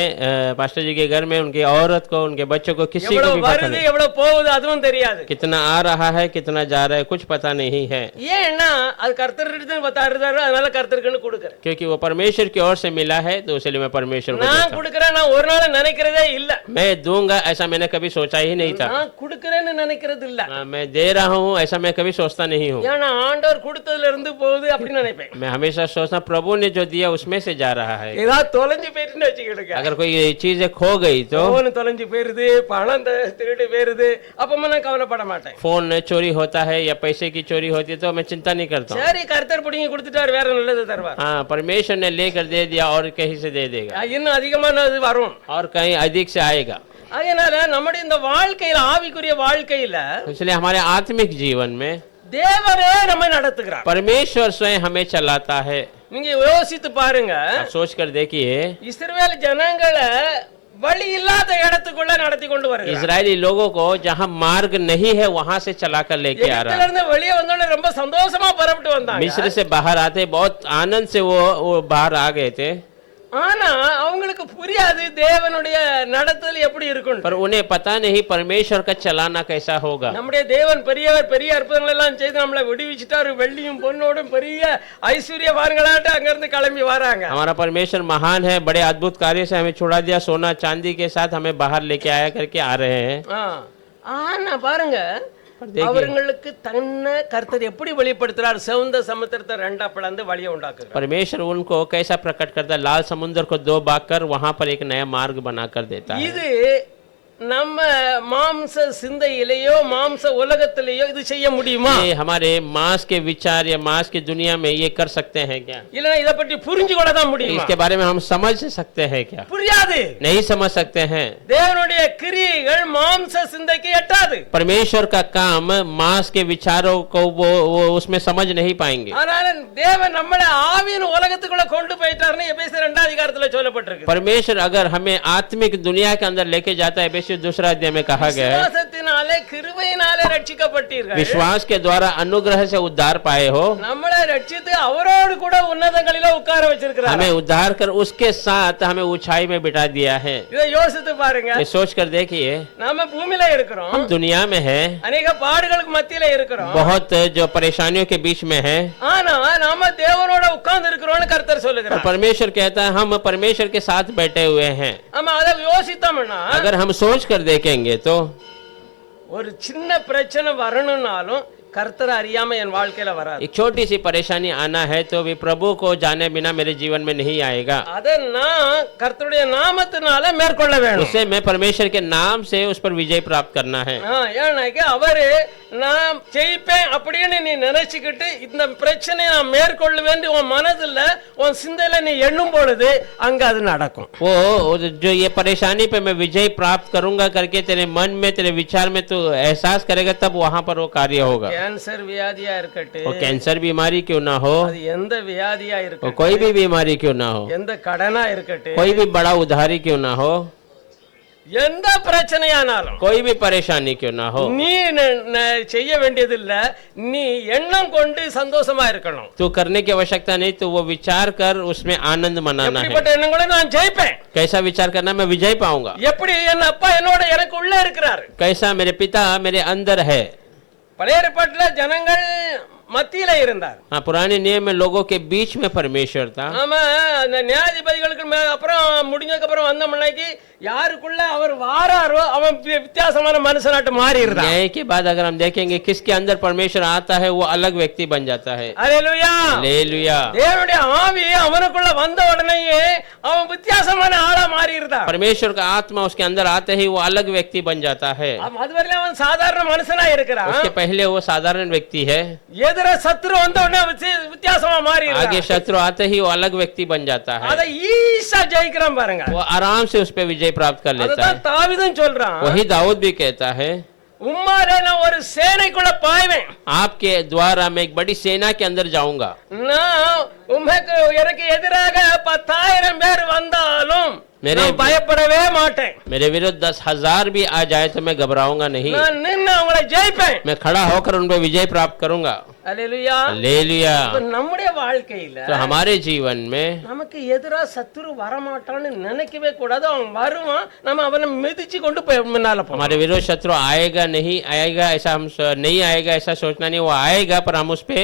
पास्टर जी के घर में उनकी औरत को उनके बच्चों को किसी को எவ்வளவு भी पता வருது नहीं, எவ்வளவு போகுது அதுவும் தெரியாது कितना आ रहा है कितना जा रहा है कुछ पता नहीं है। ஏன்னா அது கர்த்தருக்கு बताருதாரு அதனால கர்த்தருக்குன்னு கொடுக்கறேன் क्योंकि वो परमेश्वर की ओर से मिला है तो इसलिए मैं परमेश्वर को நான் देता हूं। கொடுக்கறேன் நான் ஒரு நாள் நினைக்கிறதே இல்ல मैं दूंगा ऐसा मैंने कभी सोचा ही नहीं था। நான் கொடுக்கறேன்னு நினைக்கிறது இல்ல मैं दे रहा हूँ ऐसा मैं कभी कभी सोचता नहीं हूँ। ஏன்னா ஆண்டவர் கொடுத்ததுல இருந்து போகுது அப்படின்னு நினைப்பேன். मैं हमेशा सोचता प्रभु ने जो दिया उसमें से जा रहा है। ஏதாவது தொலைஞ்சு போயிட்டுன்னு வச்சுக்கிடுங்க. अगर कोई चीजें खो गई तो, போன் தொலைஞ்சு போயிருது, பணம் திருடு போயிருது, அப்ப நான் கவலைப்பட மாட்டேன். फोन चोरी होता है या पैसे की चोरी होती है तो मैं चिंता नहीं करता हूँ। சரி கர்த்தர் பிடிங்கி கொடுத்துட்டாரு, வேற நல்லது தருவார். हाँ, परमेश्वर ने लेकर दे दिया और कहीं से दे देगा இன்னும் அதிகமானது வரும். और कहीं अधिक से आएगा। அதனால நம்முடைய இந்த வாழ்க்கையில, ஆவிக்குரிய வாழ்க்கையில इसलिए हमारे आत्मिक जीवन में தேவனே நம்மை நடத்துகிறார். परमेश्वर स्वयं हमें चलाता है। நீங்க யோசித்து பாருங்க, आप सोच कर देखिए, இஸ்ரவேல் ஜனங்களை வழி இல்லாத இடத்துக்குள்ள நடத்தி கொண்டு வருகிறார். इजरायली लोगों को जहाँ मार्ग नहीं है वहां से चलाकर लेके आ रहा எகிப்தில இருந்து வெளியே வந்தோடனே ரொம்ப சந்தோஷமா புறப்பட்டு है। வந்தாங்க. मिस्र से बाहर आते बहुत आनंद से वो बाहर आ गए थे, ஆனா அவங்களுக்கு புரியாது தேவனுடைய நடத்துதல் எப்படி இருக்கும். पर उन्हें पता नहीं परमेश्वर का चलाना कैसा होगा। நம்முடைய தேவன் பெரியவர், பெரிய அற்புதங்கள் எல்லாம் செய்து நம்மளை விடுவிச்சிட்டாரு. வெள்ளியும் பொன்னோடும் பெரிய ஐஸ்வர்யவான்களாட்ட அங்க இருந்து கிளம்பி வராங்க. हमारा परमेश्वर महान है, बड़े अद्भुत कार्य से हमें छुड़ा दिया, सोना चांदी के साथ हमें बाहर लेके आया करके आ रहे हैं। ஆனா பாருங்க, அவர்களுக்கு தன்னை கர்த்தர் எப்படி வெளிப்படுத்துறார்? சிவந்த சமுத்திரத்தை ரெண்டா பிளந்து வழியை உண்டாக்குறார். परमेश्वर उनको कैसा प्रकट करता है? लाल समुद्र को दो बाग कर वहां पर एक नया मार्ग बनाकर देता है। இது நம்ம மாம்ச சிந்தையிலேயோ மாம்ச உலகத்திலேயோ இது செய்ய முடியுமா? ये हमारे मांस के विचार या मांस की दुनिया में ये कर सकते हैं क्या? இல்ல இத பற்றி புரிஞ்சு கொள்ள தான் முடியுமா? इसके बारे में हम समझ सकते हैं क्या? புரியாது. नहीं समझ सकते हैं। தேவனுடைய கிரியைகள் மாம்ச சிந்தைக்கு எட்டாது. परमेश्वर का काम मांस के विचारों को वो उसमें समझ नहीं पाएंगे। ஆனால் தேவன் நம்மளை ஆவியின் உலகத்துக்குள்ள கொண்டு போயிட்டாருன்னு எபேசியர் 2 அதிகாரத்துல சொல்லப்பட்டிருக்கு. परमेश्वर अगर हमें आत्मिक दुनिया के अंदर लेके जाता है, एफेसियंस 2 अध्याय में कहा गया है, விசுவாசத்தினாலே கிருபையினாலே ரட்சிக்கப்பட்டீர்கள். विश्वास के द्वारा अनुग्रह से उद्धार पाए हो। நம்மளை ரட்சித்து அவரோடு கூட உன்னதங்களில உட்கார வச்சிருக்கிறார். हमें उद्धार कर उसके साथ हमें ऊंचाई में बिठा दिया है। இதை யோசித்து பாருங்க. ये सोच कर देखिए, நாம பூமியில இருக்கிறோம், हम दुनिया में हैं, अनेक பாடுகளுக்கு மத்தியில இருக்கிறோம், बहुत जो परेशानियों के बीच में हैं, ஆனா நாம தேவனோட உட்கார்ந்து இருக்கிறோம்னு கர்த்தர் और சொல்லுகிறார். परमेश्वर कहता है हम परमेश्वर के साथ बैठे हुए हैं। ஆமா, அத யோசித்தோம்னா अगर हम सोच कर देखेंगे तो ஒரு சின்ன பிரச்சனை வரணும்னாலும் கர்த்தர் அறியாம என் வாழ்க்கையில வராது. एक छोटी सी परेशानी आना है तो भी प्रभु को जाने बिना मेरे जीवन में नहीं आएगा। அத நான் கர்த்தருடைய நாமத்தினால மேற்கொள்ள வேணும். उसे मैं परमेश्वर के नाम से उस पर विजय प्राप्त करना है। ஏன்னாக்க அவரு நான் ஜெயிப்பேன் அப்படின்னு நீ நினைச்சுக்கிட்டு இந்த பிரச்சனையை நான் மேற்கொள்ளுவேன் உன் மனதுல உன் சிந்தையில நீ எண்ணும் பொழுது அங்க அது நடக்கும். वो जो ये परेशानी पे मैं विजय प्राप्त करूंगा करके तेरे मन में, तेरे विचार में तू एहसास करेगा, तब वहां पर वो कार्य होगा। கேன்சர் வியாதியா இருக்கட்டும், वो कैंसर बीमारी क्यों ना हो, அது எந்த வியாதியா वो இருக்கட்டும், कोई भी बीमारी क्यों ना हो, எந்த கடனா இருக்கட்டும், कोई भी बड़ा उधारी क्यों ना हो, எந்த பிரச்சனையானாலும், कोई भी परेशानी क्यों ना हो, நீ செய்ய வேண்டியது இல்ல, நீ எண்ணம் கொண்டு சந்தோஷமா இருக்கணும். तू करने की आवश्यकता नहीं, तो वो विचार कर उसमें आनंद मनाना है। எப்படிப்பட்ட எண்ணங்களை நான் ஜெயிப்பேன்? कैसा विचार करना, मैं विजय पाऊंगा। எப்படி என் அப்பா என்னோட எனக்கு உள்ள இருக்கிறார். कैसा मेरे पिता मेरे अंदर है। பழைய ஏற்பாட்டுல ஜனங்கள் மத்தியில இருந்தார். हाँ, पुराने नियम में लोगों के बीच में परमेश्वर था। ஆமா, அந்த நியாயாதிபதிகளுக்கு அப்புறம் முடிஞ்சதுக்கு அப்புறம் வந்த முன்னாடி யாருக்குள்ள அவர் வாராரோ அவன் வித்தியாசமான மனுஷனாட்டு மாறி இருந்தான். न्याय के बाद अगर हम देखेंगे किसके अंदर परमेश्वर आता है, वो अलग व्यक्ति बन जाता है। அல்லேலூயா. हालेलुया। தேவனுடைய ஆவி அவனுக்குள்ள வந்த உடனேயே அவன் வித்தியாசமான ஆளா மாறி இருந்தான். परमेश्वर का आत्मा उसके अंदर आते ही वो अलग व्यक्ति बन जाता है। அதுவரையிலும் அவன் சாதாரண மனுஷனா இருக்கிறான். उसके पहले वो साधारण व्यक्ति है, எதிர சத்துரு வந்த உடனே வித்தியாசமா மாறி आगे இருந்தான். शत्रु आते ही वो अलग व्यक्ति बन जाता है। அதை ஈஸியா ஜெயிக்கிறான் பாருங்க. वो आराम से उस पे विजय प्राप्त कर लेता அதுதான் है। தாவீதும் சொல்றான், वही दाऊद भी कहता है, உம்மாலே நான் ஒரு சேனைக்குள்ள பாய்வேன், आपके द्वारा मैं एक बड़ी सेना के अंदर जाऊंगा। நான் உமக்கு எனக்கு எதிராக 10,000 பேர் வந்தாலும் நான் பயப்படவே மாட்டேன். मेरे विरुद्ध 10,000 भी आ जाए तो मैं घबराऊंगा नहीं। நான் நின்னு அவங்களை ஜெயிப்பேன். मैं खड़ा होकर उन पे विजय प्राप्त करूंगा। அல்லேலூயா. हालेलुया। நம்முடைய வாழ்க்கையில तो हमारे जीवन में நமக்கு எதிரா சத்துரு வரமாட்டான்னு நினைக்கவே கூடாது. அவன் வருவான், நம்ம அவனை மிதிச்சு கொண்டு போய் முன்னால போவோம். हमारे विरोध शत्रु आएगा नहीं आएगा ऐसा हम नहीं आएगा ऐसा सोचना नहीं, वो आएगा पर हम उस पे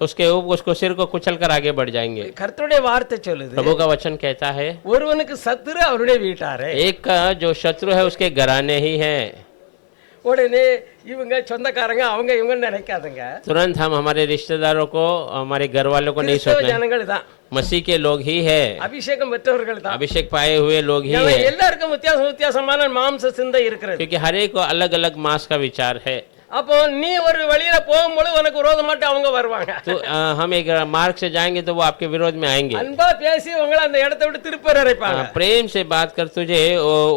उसको सिर को कुचल कर आगे बढ़ जाएंगे। கர்த்தருடைய வார்த்தை சொல்லுது, प्रभु का वचन कहता है, ஒருவனுக்கு சத்துரு அவருடைய வீட்டாரே, एक का जो शत्रु है उसके घराने ही है। உடனே இவங்க சொந்தக்காரங்க அவங்க இவங்க நினைக்காதுங்க. तुरंत हम हमारे रिश्तेदारों को, हमारे घर वालों को नहीं கிறிஸ்தவ सोचना है। ஜனங்கள் தான், मसीह के लोग ही है, அபிஷேகம் பெற்றவர்கள் தான். अभिषेक पाए हुए लोग ही ஏன்னா है, எல்லாருக்கும் வித்தியாசமான மாம்ச சிந்தை இருக்கிறது. क्योंकि हर एक को अलग अलग मांस का विचार है। அப்போ நீ ஒரு வழியில போகும்போது உனக்கு விரோதமாட்டு அவங்க வருவாங்க. तो हम एक मार्ग से जाएंगे तो वो आपके विरोध में आएंगे। அன்பா பேசி உங்களை அந்த இடத்தை விட்டு திருப்பி அரைப்பாங்க. प्रेम से बात कर तुझे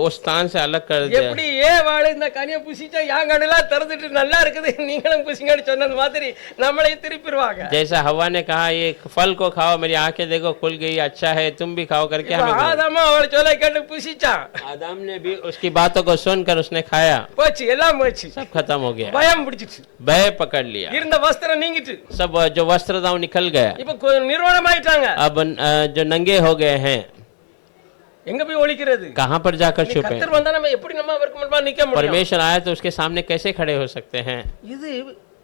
उस स्थान से अलग कर दे। எப்படி வாழ இந்த கனியை புசிச்சா யாங்கடலாம் திறந்துட்டு நல்லா இருக்குது நீங்களும் புசிங்கன்னு சொன்னது மாதிரி நம்மளை திருப்பிடுவாங்க. जैसा हवा ने कहा ये फल को खाओ, मेरी आंखें देखो खुल गई, अच्छा है तुम भी खाओ करके हमें कहा। ஆதாமா அவளை சொல்ல கேட்டு புசிச்சான். आदम ने भी उसकी बातों को सुनकर उसने खाया, போச்சு, எல்லாம் போச்சு. सब खत्म हो गया, பயம் பிடிச்சிச்சு, भय पकड़ लिया, இருந்த வஸ்திரம் நீங்கிட்டு, सब जो वस्त्र था वो निकल गया। இப்ப நிர்வாணமாயிட்டாங்க. अब जो नंगे हो गए हैं, எங்க போய் ஒளிக்கிறது? कहाँ पर जाकर छुपे? கர்த்தர் வந்தா நம்ம எப்படி நம்ம அவருக்கு முன்பாக நிக்க முடியும்? परमेश्वर आया तो उसके सामने कैसे खड़े हो सकते हैं? இது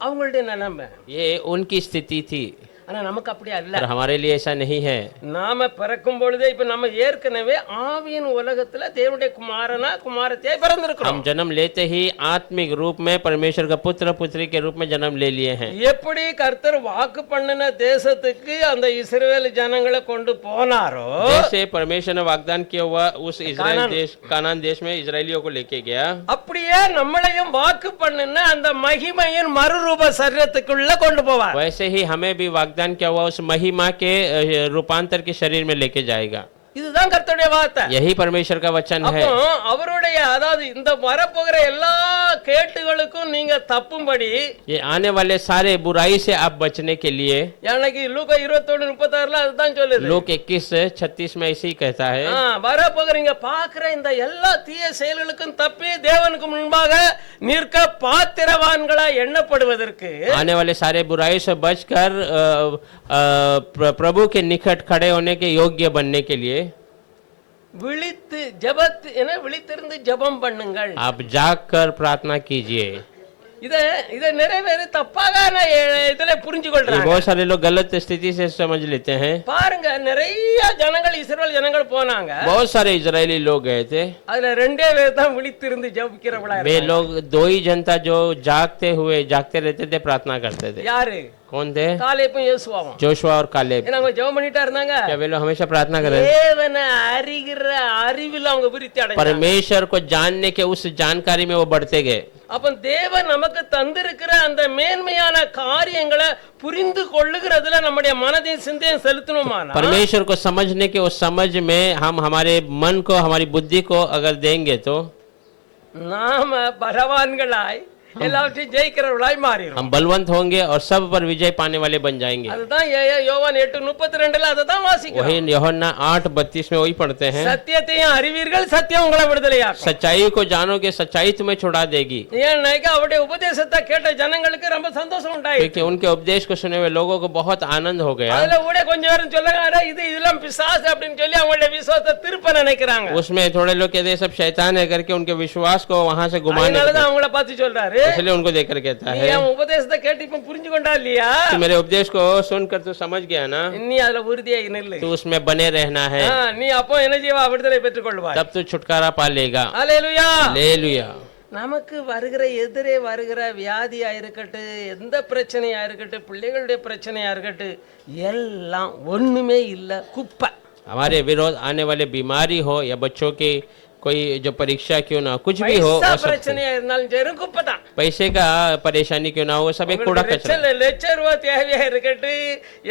அவங்களுடைய நிலைமை. ये उनकी स्थिति थी, ஆனா நமக்கு அப்படி அல்ல. पर हमारे लिए ऐसा नहीं है। நாம பிறக்கும் பொழுதே இப்ப நம்ம ஏற்கனவே ஆவியின் உலகத்துல தேவனுடைய குமாரனா குமாரத்தியாய் பிறந்திருக்கிறோம். हम जन्म लेते ही आत्मिक रूप में परमेश्वर का पुत्र पुत्री के रूप में जन्म ले लिए हैं। எப்படி கர்த்தர் வாக்கு பண்ணின தேசத்துக்கு அந்த இஸ்ரவேல் ஜனங்களை கொண்டு போனாரோ, जैसे परमेश्वर ने वाग्दान किया हुआ उस इजराइल देश, कानान देश में इजरायलियों को लेके गया, அப்படியே நம்மளையும் வாக்கு பண்ணின அந்த மகிமையின் மறுரூப சரீரத்துக்குள்ள கொண்டு போவார். वैसे ही हमें भी वाग्दान किया हुआ उस महिमा के रूपांतर के शरीर में लेके जाएगा। இதுதான் கர்த்தருடைய வார்த்தை. यही परमेश्वर का वचन है। அப்போ அவருடைய அதாவது இந்த வரப்போகிற எல்லா கேட்டுகளுக்கும் நீங்க தப்பும்படி, ये आने वाले सारे बुराई से आप बचने के लिए, எனக்கு லூக்கா 21:36 அதுதான் சொல்லுது. लोक 21:36 में ऐसे ही कहता है, வரப்போகிறீங்க பாக்குற இந்த எல்லா தீய செயல்களுக்கும் தப்பி தேவனுக்கு முன்பாக நிற்க பாத்திரவான்களா எண்ணப்படுவதற்கு, आने वाले सारे बुराई से बचकर प्रभु के निकट खड़े होने के योग्य बनने के लिए விழித்து ஜெபத் என விழித்திருந்து ஜெபம் பண்ணுங்கள். आप जाग कर प्रार्थना कीजिए। இத நிறைவேறு தப்பாக இதுல புரிஞ்சு ये கொள்றாங்க. बहुत सारे लोग गलत स्थिति से समझ लेते हैं। பாருங்க, நிறைய ஜனங்கள் இஸ்ரவேல் ஜனங்கள் போனாங்க. बहुत सारे इजरायली लोग गए थे, அதுல 2 பேர் தான் விழித்திருந்து ஜெபிக்கிறவங்களா वे இருந்தாங்க. लोग 2 ही जनता जो जागते रहते थे, प्रार्थना करते थे। யாரு? कौन थे? காலேப்பும் யோசுவாவும். जोशुआ और कालेब। ஏன்னா அவங்க ஜெபம் பண்ணிட்டா இருந்தாங்க. क्या वे लोग हमेशा प्रार्थना कर रहे थे? தேவனை அறிகிற அறிவில் அவங்க விருத்தி அடைஞ்சாங்க. परमेश्वर को जानने के उस जानकारी में वो बढ़ते गए। அப்ப தேவன் நமக்கு தந்திருக்கிற அந்த மேன்மையான காரியங்களை புரிந்து கொள்ளுகிறதுல நம்முடைய மனதின் சிந்தையை செலுத்தணுமானா, परमेश्वर को समझने के उस समझ में हम हमारे मन को, हमारी बुद्धि को अगर देंगे तो நாம பலவான்களாய் எல்லாவற்றையும் ஜெயிக்கிறவர்களாய் மாறிடும். हम बलवंत होंगे और सब पर विजय पाने वाले बन जाएंगे। அதுதான் யோவான் 8:32 அதை வாசிக்கிறோம். वही यूहन्ना 8:32 में वही पढ़ते हैं, சத்தியத்தையும் அறிவீர்கள், சத்தியம் உங்களை விடுதலையாக்கும். सच्चाई को जानोगे, सच्चाई तुम्हें छुड़ा देगी। ஏன்னாக்கா அவருடைய உபதேசத்தை கேட்ட ஜனங்களுக்கு ரொம்ப சந்தோஷம் உண்டாயிடுச்சு. क्योंकि उनके उपदेश को सुने हुए लोगों को बहुत आनंद हो गया। அதுல கூட கொஞ்சம் பேரும் சொல்லுங்க, இதெல்லாம் பிசாசு அப்படின்னு சொல்லி அவங்களுடைய விசுவாசத்தை திருப்ப நினைக்கிறாங்க. उसमें थोड़े लोग कहते हैं सब शैतान है करके उनके विश्वास को वहां से घुमाने, அதனாலதான் அவங்கள பார்த்து சொல்றாரு, इसलिए उनको देखकर कहता நீ है, என் உபதேசத்தை கேட்டு இப்ப புரிஞ்சு கொண்டா இல்லையா? कि मेरे उपदेश को सुनकर तू समझ गया ना, நீ அதுல உறுதியாகி நில்லு. तू उसमें बने रहना है, நீ அப்போ என்ன செய்வா? விடுதலை பெற்றுக் கொள்வாய். तब तू छुटकारा पा लेगा। ஹல்லேலூயா. हालेलुया। நமக்கு எதிரே வருகிற வியாதியா இருக்கட்டும், எந்த பிரச்சனையா இருக்கட்டும், பிள்ளைகளுடைய பிரச்சனையா இருக்கட்டும், எல்லாம் ஒண்ணுமே இல்ல, குப்பை. हमारे विरोध आने वाले बीमारी हो या बच्चों की कोई जो परीक्षा क्यों ना, कुछ भी हो, பைசா பிரச்சனையா இருந்தாலும் சரி குப்பை தான். पैसे का परेशानी क्यों ना हो, सब एक कूड़ा कचरा। லட்சம் ரூபாய் தேவையா இருக்கட்டும்,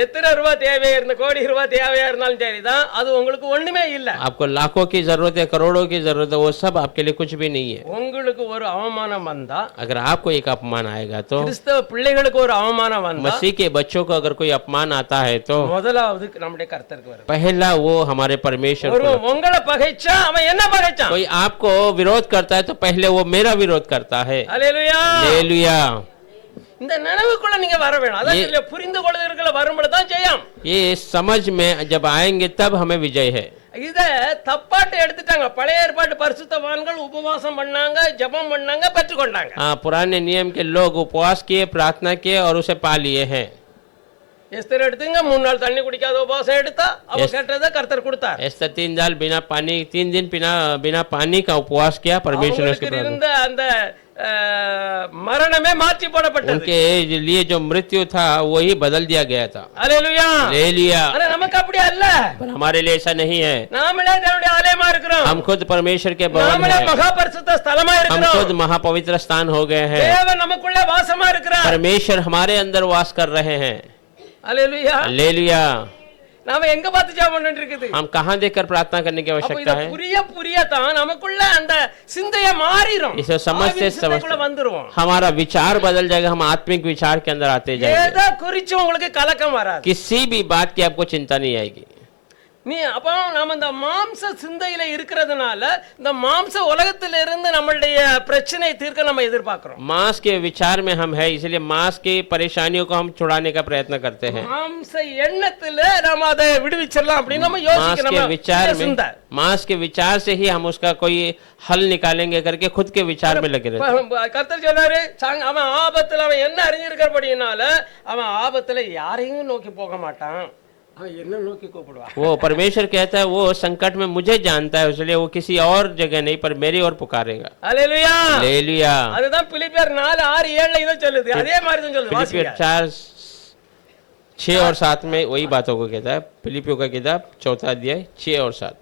எத்தனை ரூபாய் தேவையா இருந்த, கோடி ரூபாய் தேவையா இருந்தாலும் சரிதான், அது உங்களுக்கு ஒண்ணுமே இல்ல. आपको लाखों की जरूरत है, करोड़ों की जरूरत है, वो सब आपके लिए कुछ भी नहीं है। உங்களுக்கு ஒரு அவமானம் வந்தா, अगर आपको एक अपमान आएगा तो, கிறிஸ்தவ பிள்ளைகளுக்கு ஒரு அவமானம் வந்தா, मसीह के बच्चों को अगर कोई अपमान आता है तो முதலாவது நம்முடைய கர்த்தருக்கு வரும். पहला वो हमारे परमेश्वर को। உங்களை பகைச்சா அவன் என்ன பகைச்சான்? कोई आपको विरोध करता है तो पहले वो मेरा विरोध करता है। ஹல்லேலூயா. हालेलुया। இந்த நினைவுக்குள்ள நீங்க வர வேணும். அதான் புரிந்து கொள்வதற்குள்ள வரும்போது தான் ஜெயம். ये समझ में जब आएंगे तब हमें विजय है। இத தப்பாட்டு எடுத்துட்டாங்க. பழைய ஏற்பாட்டு பரிசுத்தவான்கள் உபவாசம் பண்ணாங்க, ஜெபம் பண்ணாங்க, பெற்றுக்கொண்டாங்க. हाँ, पुराने नियम के लोग उपवास किए, प्रार्थना किए और उसे पा लिए हैं। எஸ்தர் எடுத்துங்க, 3 நாள் தண்ணி குடிக்காத உபவாசம் எடுத்தா அவ கேட்டதை கர்த்தர் கொடுத்தார். ऐसा 3 दिन बिना पानी का उपवास किया, परमेश्वर ने उसके இருந்த அந்த மரணமே மாற்றி போடப்பட்டது. उनके लिए जो मृत्यु था वही बदल दिया गया था। அல்லேலூயா. हालेलुया। ஆனா நமக்கு அப்படி அல்ல. पर हमारे लिए ऐसा नहीं है। நாமளே தேவனுடைய ஆலயமா இருக்கிறோம். हम खुद परमेश्वर के भवन நாமளே हैं। மகா பரிசுத்த ஸ்தலமா हम இருக்கிறோம். खुद महापवित्र स्थान हो गए हैं। தேவன் நமக்குள்ள வாசமா இருக்கிறார். परमेश्वर हमारे अंदर वास कर रहे हैं। அல்லேலூயா. हालेलुया। நாம எங்க பார்த்து ஜெபம் பண்ணிட்டு இருக்குது? हम कहाँ देखकर प्रार्थना करने की அப்ப आवश्यकता இத है? புரிய தான் நமக்குள்ள அந்த சிந்தைய மாறிரும். इसे समझते समझते வந்துருவோம். हमारा विचार बदल जाएगा। हम आत्मिक विचार के अंदर आते जाएंगे। ஏதோ குறிச்சு உங்களுக்கு கலக்கம் வராது. किसी भी बात की आपको चिंता नहीं आएगी। நீ அப்போ நாம இந்த மாம்ச சிந்தையில இருக்கிறதுனால இந்த மாம்ச உலகத்தில இருந்து நம்மளுடைய பிரச்சனை தீர்க்க நம்ம எதிர்பார்க்கிறோம். मांस के विचार में हम है, इसलिए मांस की परेशानियों को हम छुड़ाने का प्रयत्न करते हैं। மாம்ச எண்ணத்துல நாம அதை விடுவிச்சிடலாம் அப்படின்னு நம்ம मांस யோசிக்கிறோம். के विचार में, சிந்தை मांस के विचार से ही हम उसका कोई हल निकालेंगे करके खुद के विचार में लगे रहते हैं। கர்த்தர் சொன்னாரு, அவன் ஆபத்துல அவன் என்ன அறிஞ்சிருக்கிறபடினால அவன் ஆபத்துல யாரையும் நோக்கி போக மாட்டான், அவன் என்ன நோக்கி கூப்பிடுவான். वो परमेश्वर कहता है वो संकट में मुझे जानता है, इसलिए वो किसी और जगह नहीं पर मेरी ओर पुकारेगा। அல்லேலூயா. हालेलुया। அதுதான் பிலிப்பியர் 4:6-7 இத சொல்லுது. அதே மாதிரி தான் சொல்லுது. फिलिपियर 4:6 और 7 में वही बातों को कहता है। फिलिपियों का किताब 4 अध्याय 6 और 7।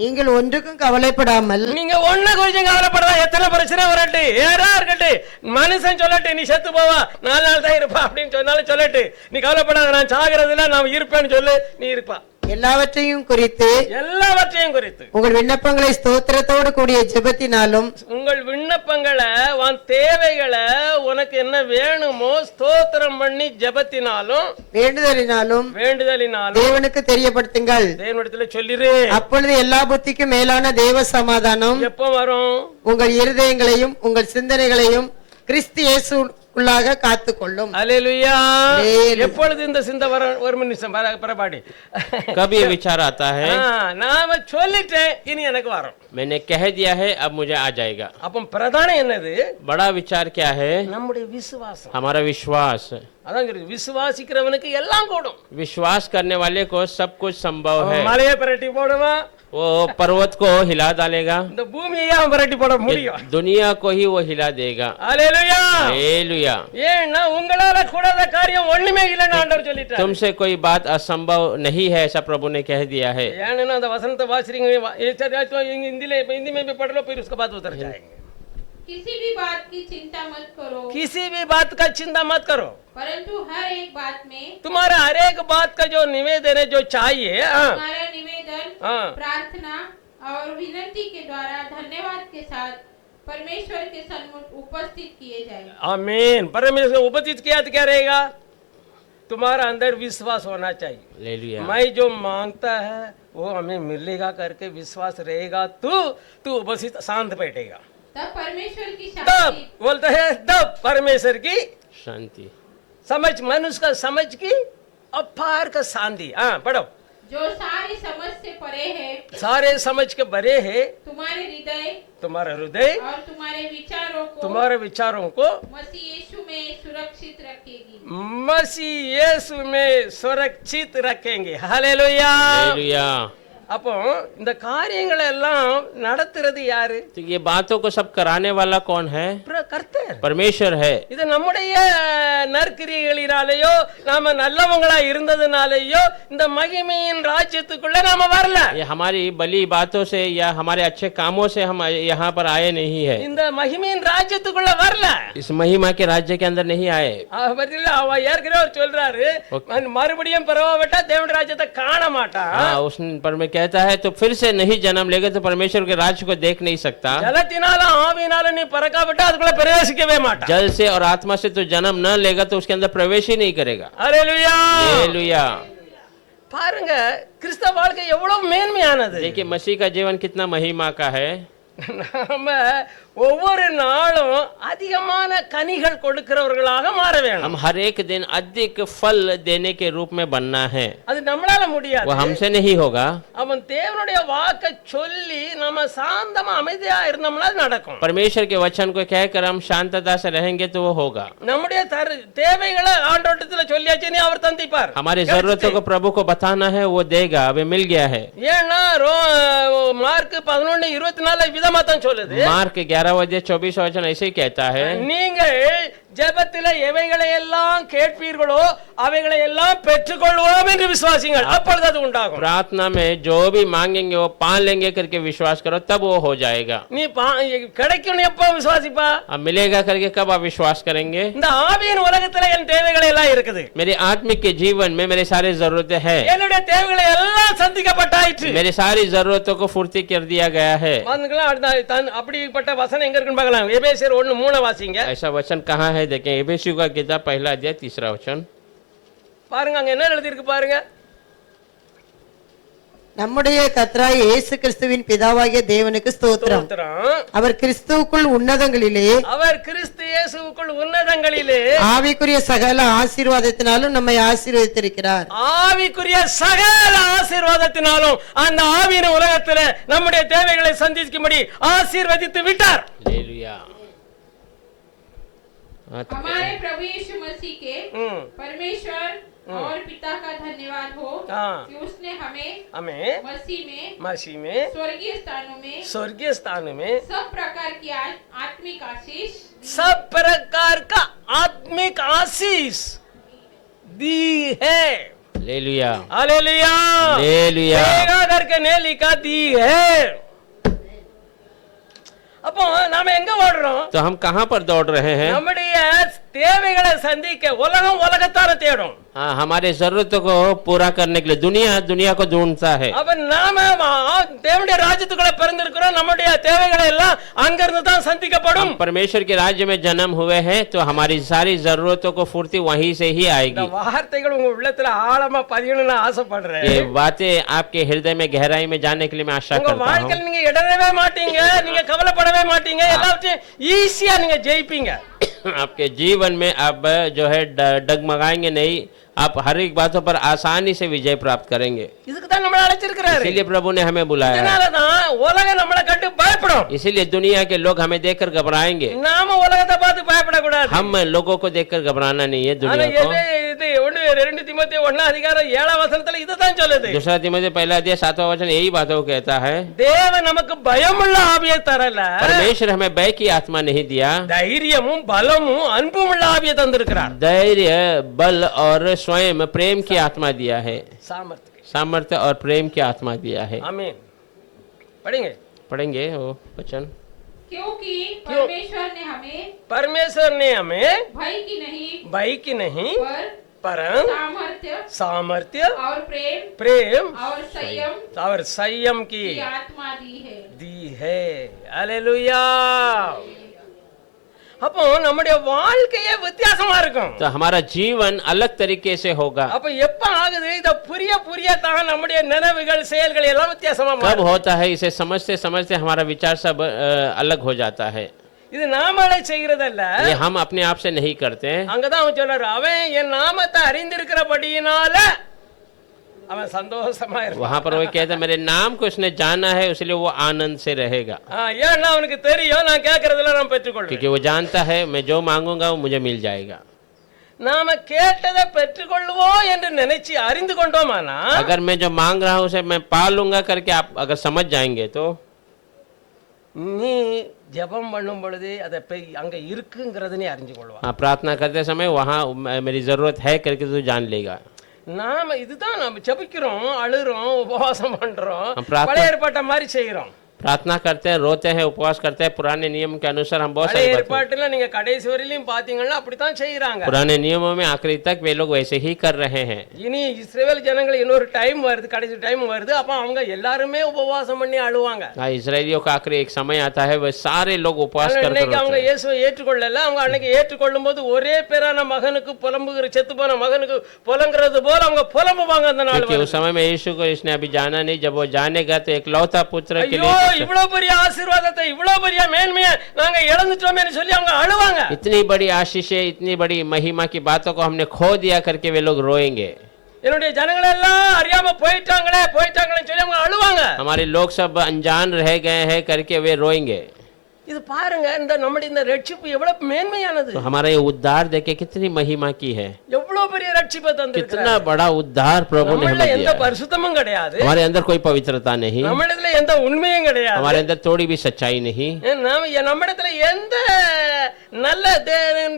நீங்கள் ஒன்றுக்கும் கவலைப்படாமல் நீங்க ஒண்ணு குறிச்சு கவலைப்படாத. எத்தனை பிரச்சனை வரட்டு, ஏறா இருக்கட்டு, மனுஷன் சொல்லட்டு நீ செத்து போவா 4 நாள் தான் இருப்பா அப்படின்னு சொன்னாலும் சொல்லட்டு, நீ கவலைப்படாத, நான் சாகிறதுல நான் இருப்பேன்னு சொல்லு, நீ இருப்பா. எல்லாவற்றையும் குறித்து எல்லாவற்றையும் குறித்து உங்கள் விண்ணப்பங்களை ஸ்தோத்திரத்தோடு கூடிய ஜெபத்தினாலும் உங்கள் விண்ணப்பங்களை, உன் தேவைகளை, உனக்கு என்ன வேணுமோ ஸ்தோத்திரம் பண்ணி ஜெபத்தினாலும் வேண்டுதலினாலும் வேண்டுதலினாலும் தேவனுக்கு தெரியப்படுத்துங்கள். தேவனிடத்துல சொல்லிரு. அப்பொழுது எல்லா புத்திக்கும் மேலான தேவ சமாதானம் எப்ப வரும்? உங்கள் இருதயங்களையும் உங்கள் சிந்தனைகளையும் கிறிஸ்து இயேசுக்குள்ளாக காத்துக்கொள்ளும். அல்லேலூயா. அல்லேலூயா. எப்பொழுது இந்த சிந்தை வர? ஒரு நிமிஷம் பரபாடி. कब ये विचार आता है? நாம சொல்லிட்டேன், இனி எனக்கு வரும். मैंने कह दिया है, अब मुझे आ जाएगा। அப்ப பிரதானம் என்னது? बड़ा विचार क्या है? நம்முடைய விசுவாசம். हमारा विश्वास। அதான் சொல்லுது, விசுவாசிக்கிறவனுக்கு எல்லாம் கூடும். विश्वास करने वाले को सब कुछ संभव है। மலையை பிரட்டி போடுவான், वो पर्वत को हिला डालेगा, இந்த பூமியை அவன் பிரட்டி போட முடியும். दुनिया को ही वो हिला देगा। அல்லேலூயா. हालेलुया। ஏன்னா உங்களால கூடாத காரியம் ஒண்ணுமே இல்லைன்னு ஆண்டவர் சொல்லிட்டார். तुमसे कोई बात असंभव नहीं है, ऐसा प्रभु ने कह दिया है। ஏன்னா அந்த வசனத்தை வாசிறீங்க, हिंदी में भी पढ़ लो, फिर उसके बाद उतर जाएंगे। किसी भी बात की चिंता मत करो, किसी भी बात का चिंता मत करो, परंतु हर एक बात में तुम्हारा हर एक बात का जो निवेदन है, जो चाहिए, तुम्हारा निवेदन, हाँ। प्रार्थना और विनती के द्वारा धन्यवाद के साथ परमेश्वर के सन्मुख उपस्थित किए जाए। आमीन। परमेश्वर उपस्थित किया तो क्या रहेगा? तुम्हारा अंदर विश्वास होना चाहिए। हालेलुया। मैं जो मांगता है वो हमें मिलेगा करके विश्वास रहेगा, तू उपस्थित शांत बैठेगा। तब परमेश्वर की तब शांति, बोलते हैं, तब परमेश्वर की शांति, समझ, मनुष्य का समझ की अपार का शांति। हाँ पढ़ो। जो सारी समझ से परे है, सारे समझ के बड़े है, तुम्हारे हृदय तुम्हारा हृदय, और तुम्हारे तुम्हारे विचारों को मसीह यीशु में सुरक्षित रखेगी। मसीह यीशु में सुरक्षित रखेंगे। हालेलुया। हालेलुया। அப்போ இந்த காரியங்களை எல்லாம் நடத்துறது யாரு? तो ये बातों को सब कराने वाला कौन है? கர்த்தர், परमेश्वर है। இது நம்முடைய நற்கிரியைகளினாலேயோ நாம நல்லவங்களா இருந்ததுனாலேயோ இந்த மகிமையின் ராஜ்யத்துக்குள்ள நாம வரல. ये हमारी बली बातों से या हमारे अच्छे कामों से हम यहाँ पर आए नहीं है। இந்த மகிமையின் ராஜ்யத்துக்குள்ள வரல. इस महिमा के राज्य के अंदर नहीं आए। அவ ஏற்கனவே அவர் சொல்றாரு, மறுபடியும் பிறவாவிட்டா தேவனுடைய ராஜ்யத்தை காண மாட்டான். हाँ, उस पर में कहता है तो फिर से नहीं जन्म लेगा तो परमेश्वर के राज्य को देख नहीं सकता। ஜலத்தினால ஆவியினால நீ பிறக்காவிட்டா அதுக்குள்ள பிரவேசிக்கவே மாட்டான். जल से और आत्मा से तो जन्म न लेगा तो उसके अंदर प्रवेश ही नहीं करेगा। ஹalleluya. हालेलुया। பாருங்க, கிறிஸ்தவ வாழ்க்கை எவ்வளவு மேன்மையானது. देखिए मसीह का जीवन कितना महिमा का है। நாம ஒவ்வொரு நாளும் அதிகமான கனிகள் கொடுக்கிறவர்களாக மாற வேணும். हम हर एक दिन अधिक फल देने के रूप में बनना है। அது நம்மளால முடியாது. वो हमसे नहीं होगा। அவன் தேவனுடைய வாக்கை சொல்லி நம்ம சாந்தமா அமைதியா இருந்தோம்னா அது நடக்கும். परमेश्वर के वचन को कहकर हम शांतता से रहेंगे तो वो होगा। நம்முடைய தேவைகளை ஆண்டவரிடத்துல சொல்லி சொல்லியாச்சு, நீ அவர் தந்திப்பார். हमारी जरूरतों को प्रभु को बताना है, वो देगा, अभी मिल गया है। ஏன்னா மார்க் 11:24 விதமா தான் சொல்லுது. मार्क 11:24 ऐसे ही कहता है, நீங்கள் ஜெபத்தில எவைகளை எல்லாம் கேட்பீர்களோ அவைகளை எல்லாம் பெற்றுக்கொள்வோம் என்று விசுவாசிங்கள், அப்பொழுது அது உண்டாகும். प्रार्थना में जो भी मांगेंगे वो पा लेंगे करके विश्वास करो, तब वो हो जाएगा। நீ கிடைக்கும் எப்ப விசுவாசிப்பா? अब मिलेगा करके कब आप विश्वास करेंगे? இந்த ஆவியின் உலகத்துல என் தேவைகள் எல்லாம் இருக்குது. मेरे आत्मिक के जीवन में मेरे सारे जरूरतें हैं, என்னுடைய தேவைகளை எல்லாம் சந்திக்கப்பட்டாயிற்று. मेरी सारी जरूरतों को पूर्ति कर दिया गया है। அப்படிப்பட்ட வசனம் எங்க இருக்குன்னு பார்க்கலாம். எபேசியர் 1:3 வாசிங்க. ऐसा वचन कहाँ है देखें, एफेसियों का किताब 1 अध्याय 3 वचन பாருங்க, அங்க என்ன எழுதி இருக்கு பாருங்க. நம்முடைய கர்த்தராகிய இயேசு கிறிஸ்துவின் பிதாவாகிய தேவனுக்கு ஸ்தோத்திரம். அவர் கிறிஸ்துவுக்குள் உன்னதங்களிலே, அவர் கிறிஸ்து இயேசுவுக்குள் உன்னதங்களிலே ஆவிக்குரிய சகல ஆசீர்வாதத்தினாலும் நம்மை ஆசீர்வதித்திருக்கிறார். ஆவிக்குரிய சகல ஆசீர்வாதத்தினாலும் அந்த ஆவியின் உலகத்துல நம்முடைய தேவைகளை சந்திக்கும்படி ஆசீர்வதித்து விட்டார். हालेलुया। हमारे प्रभु यीशु मसीह के परमेश्वर और पिता का धन्यवाद हो कि उसने हमें मसीह में स्वर्गीय स्थानों में सब प्रकार की आत्मिक आशीष दी है। Hallelujah, hallelujah, hallelujah. करके ने लिखा दी है। அப்போ நாம எங்க ஓடுறோம்? तो हम कहाँ पर दौड़ रहे हैं? நம்முடைய தேவைகளை சந்திக்க உலகத்தான தேடும். हाँ, हमारे जरूरतों को पूरा करने के लिए दुनिया को ढूंढता है। அப்ப நாம தேவனுடைய ராஜ்யத்துக்குள்ள பிறந்திருக்கிறோம், நம்முடைய தேவைகளை எல்லாம் அங்கிருந்து தான் சந்திக்கப்படும். परमेश्वर के राज्य में जन्म हुए हैं तो हमारी सारी जरूरतों को पूर्ति वहीं से ही आएगी। இந்த வார்த்தைகள் உங்க உள்ளத்துல ஆழமா பதியணும்னு ஆசைப்படுறேன். ये बातें आपके हृदय में गहराई में जाने के लिए मैं आशा உங்க करता हूँ। வாழ்க்கையில நீங்க இடறவே மாட்டீங்க, நீங்க கவலைப்படவே மாட்டீங்க, எல்லாத்தையும் ஈஸியா நீங்க ஜெயிப்பீங்க. आपके जीवन में आप जो है डगमगाएंगे नहीं, आप हर एक बातों पर आसानी से विजय प्राप्त करेंगे। இதுக்கு தான் நம்மள அழைச்சிருக்கிறாரு. इसीलिए प्रभु ने हमें बुलाया है। இதனால தான் உலகம் நம்மள கண்டு பயப்படும். इसीलिए दुनिया के लोग हमें देखकर घबराएंगे। நாம உலகத்தை பார்த்து பயப்படக்கூடாது. हम लोगों को देखकर घबराना नहीं है दुनिया को। இது 2 தீமோத்தேயு 1:7 இதுதான் சொல்லுது. दूसरा तीमुथियुस 1 अध्याय 7 वचन यही बातों को कहता है। தேவன் நமக்கு பயமுள்ள ஆவியை தரல, परमेश्वर हमें भय की आत्मा नहीं दिया, தைரியமும் பலமும் அன்பும் உள்ள ஆவியை தந்திருக்கிறார். धैर्य, बल और स्वयं प्रेम की आत्मा दिया है। सामर्थ्य और प्रेम की आत्मा दिया है। आमीन। पढ़ेंगे वो वचन। क्योंकि परमेश्वर ने हमें भय की नहीं परम सामर्थ्य और प्रेम और संयम की आत्मा दी है। हालेलुया। அப்போ நம்முடைய வாழ்க்கையே வித்தியாசமா இருக்கும். तो हमारा जीवन अलग तरीके से होगा। அப்ப எப்ப ஆகுது இத புரிய தான் நம்முடைய நினைவுகள் செயல்கள் எல்லாம் வித்தியாசமா மாறும். कब होता है? इसे समझते समझते हमारा विचार सब अलग हो जाता है। இது நாமளே செய்யறதல்ல, ये हम अपने आप से नहीं करते। அங்கதான் அவன் சொல்றாரு, அவன் என் நாமத்தை அறிந்திருக்கிறபடியினால அவன் சந்தோஷமா இருப்பான். वहां पर वो कहता मेरे नाम को उसने जाना है इसलिए वो आनंद से रहेगा। ஏன்னா அவனுக்கு தெரியும் நான் கேட்கறதெல்லாம் நான் பெற்றுக்கொள்வேன். क्योंकि वो जानता है मैं जो मांगूंगा वो मुझे मिल जाएगा। நாம கேட்டதை பெற்றுக்கொள்வோம் என்று நினைச்சு அறிந்து கொண்டோமானா, अगर मैं जो मांग रहा हूं उसे मैं पा लूंगा करके आप अगर समझ जाएंगे तो நீ ஜெபம் பண்ணும் பொழுது அதை அங்க இருக்குங்கிறத நீ அறிஞ்சு கொள்வா. प्रार्थना करते समय वहां मेरी जरूरत है करके तू जान लेगा। நாம இதுதான் நம்ம ஜெபிக்கிறோம், அழுறோம், உபவாசம் பண்றோம், प्रार्थना- பழைய ஏற்பாட்ட மாதிரி செய்யறோம். प्रार्थना करते हैं, रोते हैं, उपवास करते हैं, पुराने नियम के अनुसार हम बहुत सारी बातें। ஏற்பாட்டுல நீங்க கடைசி வரையிலும் பாத்தீங்கன்னா அப்படித்தான் செய்யறாங்க. पुराने नियमों में आखिरी तक वे लोग वैसे ही कर रहे हैं। இனி இஸ்ரவேல் ஜனங்கள் இன்னொரு டைம் வருது, கடைசி டைம் வருது, அப்ப அவங்க எல்லாருமே உபவாசம் பண்ணி அழுவாங்க. इजरायलियों का आखिरी एक समय आता है वह सारे लोग उपवास करते அன்னைக்கு அவங்க हैं। இயேசுவை ஏற்றுக்கொள்ளல, அவங்க அன்னைக்கு ஏற்றுக்கொள்ளும் போது ஒரே பேரான மகனுக்கு புலம்புகிற செத்து போன மகனுக்கு புலங்குறது போல அவங்க புலம்புவாங்க அந்த நாள். क्योंकि उस समय में यीशु को इसने अभी जाना नहीं, जब वो जानेगा तो एक लौता पुत्र के ஐயோ लिए இவ்வளவு பெரிய ஆசீர்வாதத்தை இவ்வளவு பெரிய மேன்மையை நாங்க இழந்துட்டோம்னு சொல்லி அவங்க அழுவாங்க. इतनी बड़ी आशीषें, इतनी बड़ी महिमा की बातों को हमने खो दिया करके वे लोग रोएंगे। என்னுடைய ஜனங்கள் எல்லாம் அறியாம போயிட்டாங்களே சொல்லி அவங்க அழுவாங்க. हमारे लोग सब अनजान रह गए हैं करके वे रोएंगे। இது பாருங்க, இந்த நம்முடைய இந்த ரட்சிப்பு எவ்வளவு மேன்மையானது, तो हमारा ये उद्धार देखे कितनी महिमा की है, எவ்வளவு பெரிய ரட்சிப்பை தந்திருக்கிறார். कितना बड़ा उद्धार प्रभु ने நம்மள हमें எந்த दिया है। பரிசுத்தமும் கிடையாது, हमारे अंदर कोई पवित्रता नहीं, நம்மிடத்துல எந்த உண்மையும் கிடையாது, हमारे अंदर थोड़ी भी सच्चाई नहीं, நம்மிடத்துல எந்த நல்ல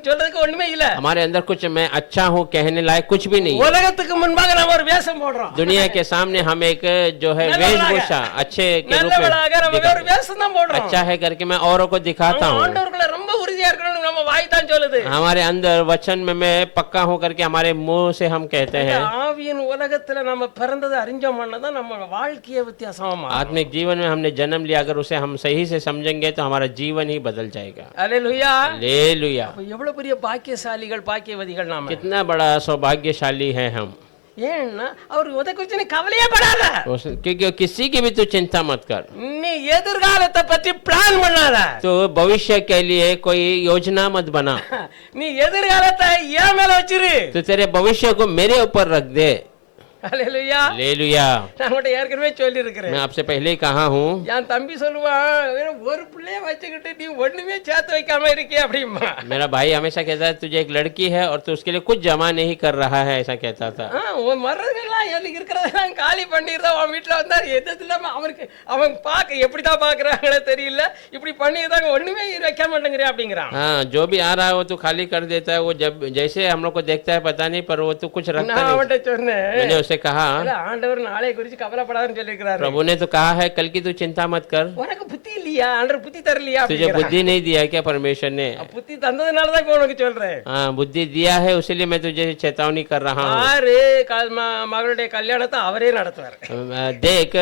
சொல்றதுக்கு ஒண்ணுமே இல்ல. हमारे अंदर कुछ मैं अच्छा हूँ कहने लायक कुछ भी नहीं। உலகத்துக்கு முன்பாக நாம ஒரு வேஷம் போடுறோம், दुनिया के सामने हम एक जो है वेशभूषा अच्छे के रूप में நல்லவளாக நம்ம ஒரு வேஷம் தான் போடுறோம். अच्छा है करके मैं औरों को दिखाता हूँ। ஆண்டவர்களை ரொம்ப உறுதியா இருக்கணும் நம்ம வாய் தான் சொல்லுது. हमारे अंदर वचन में मैं पक्का हूँ करके हमारे मुंह से हम कहते हैं। ஆவியின் உலகத்துல நம்ம பிறந்தது அறிஞ்சோம்னா தான் நம்ம வாழ்க்கைய வித்தியாசமா மாறும். आत्मिक जीवन में हमने जन्म लिया, अगर उसे हम सही से समझेंगे तो हमारा जीवन ही बदल जाएगा। அல்லேலூயா. हालेलुया। எவ்வளவு பெரிய பாக்கியசாலிகள் பாக்கியவதிகள் நாம. कितना बड़ा सौभाग्यशाली है हम। ஏன்னா அவர் உதை குறித்து நீ கவலையே படாத, क्योंकि किसी की भी तू चिंता मत कर, நீ எதிர்காலத்தை பற்றி பிளான் பண்ணாத, तो भविष्य के लिए कोई योजना मत बना, நீ எதிர்காலத்தை ஏன் மேல வச்சிரு. तो तेरे भविष्य को मेरे ऊपर रख दे। அல்லேலூயா. हालेलुया। நான் கூட ஏற்கனவே சொல்லி இருக்கிறேன். मैं आपसे पहले ही कहा हूँ, என் தம்பி சொல்லுவான், ஒரு பிள்ளைய வச்சுக்கிட்டு நீ ஒண்ணுமே சேர்த்து வைக்காம இருக்கிய அப்படிமா. मेरा भाई हमेशा कहता है तुझे एक लड़की है और तू उसके लिए कुछ जमा नहीं कर रहा है, ऐसा कहता था। உன் மருதுகள்லாம் எனக்கு இருக்கிறதெல்லாம் காலி பண்ணிருந்தா அவன் வீட்டுல வந்தா எது இல்லாம அவனுக்கு அவன் பாக்க எப்படிதான் பாக்குறாங்களே தெரியல, இப்படி பண்ணிருந்தாங்க ஒண்ணுமே வைக்க மாட்டேங்கிறேன் அப்படிங்கிறான். हाँ, जो भी आ रहा है वो तू खाली कर देता है, वो जब जैसे हम लोग को देखता है पता नहीं, पर वो तू कुछ रखता நான் नहीं। அவன்கிட்ட சொன்னேன், मैंने उससे कहा, இல்ல, ஆண்டவர் நாளை குறிச்சு கவலைப்படாதுன்னு சொல்லியிருக்கிறாரு. प्रभु ने तो कहा है कल की तू चिंता मत कर। உனக்கு புத்தி இல்லையா, ஆண்டவர் புத்தி தரலையா तुझे बुद्धि नहीं दिया क्या परमेश्वर ने? புத்தி தந்ததுனாலதான் இப்ப உனக்கு சொல்றேன். हाँ, बुद्धि दिया है, उसीलिए मैं तुझे चेतावनी कर रहा हूँ। ஆறு மகளுடைய கல்யாணத்தை அவரே நடத்துவார். देख,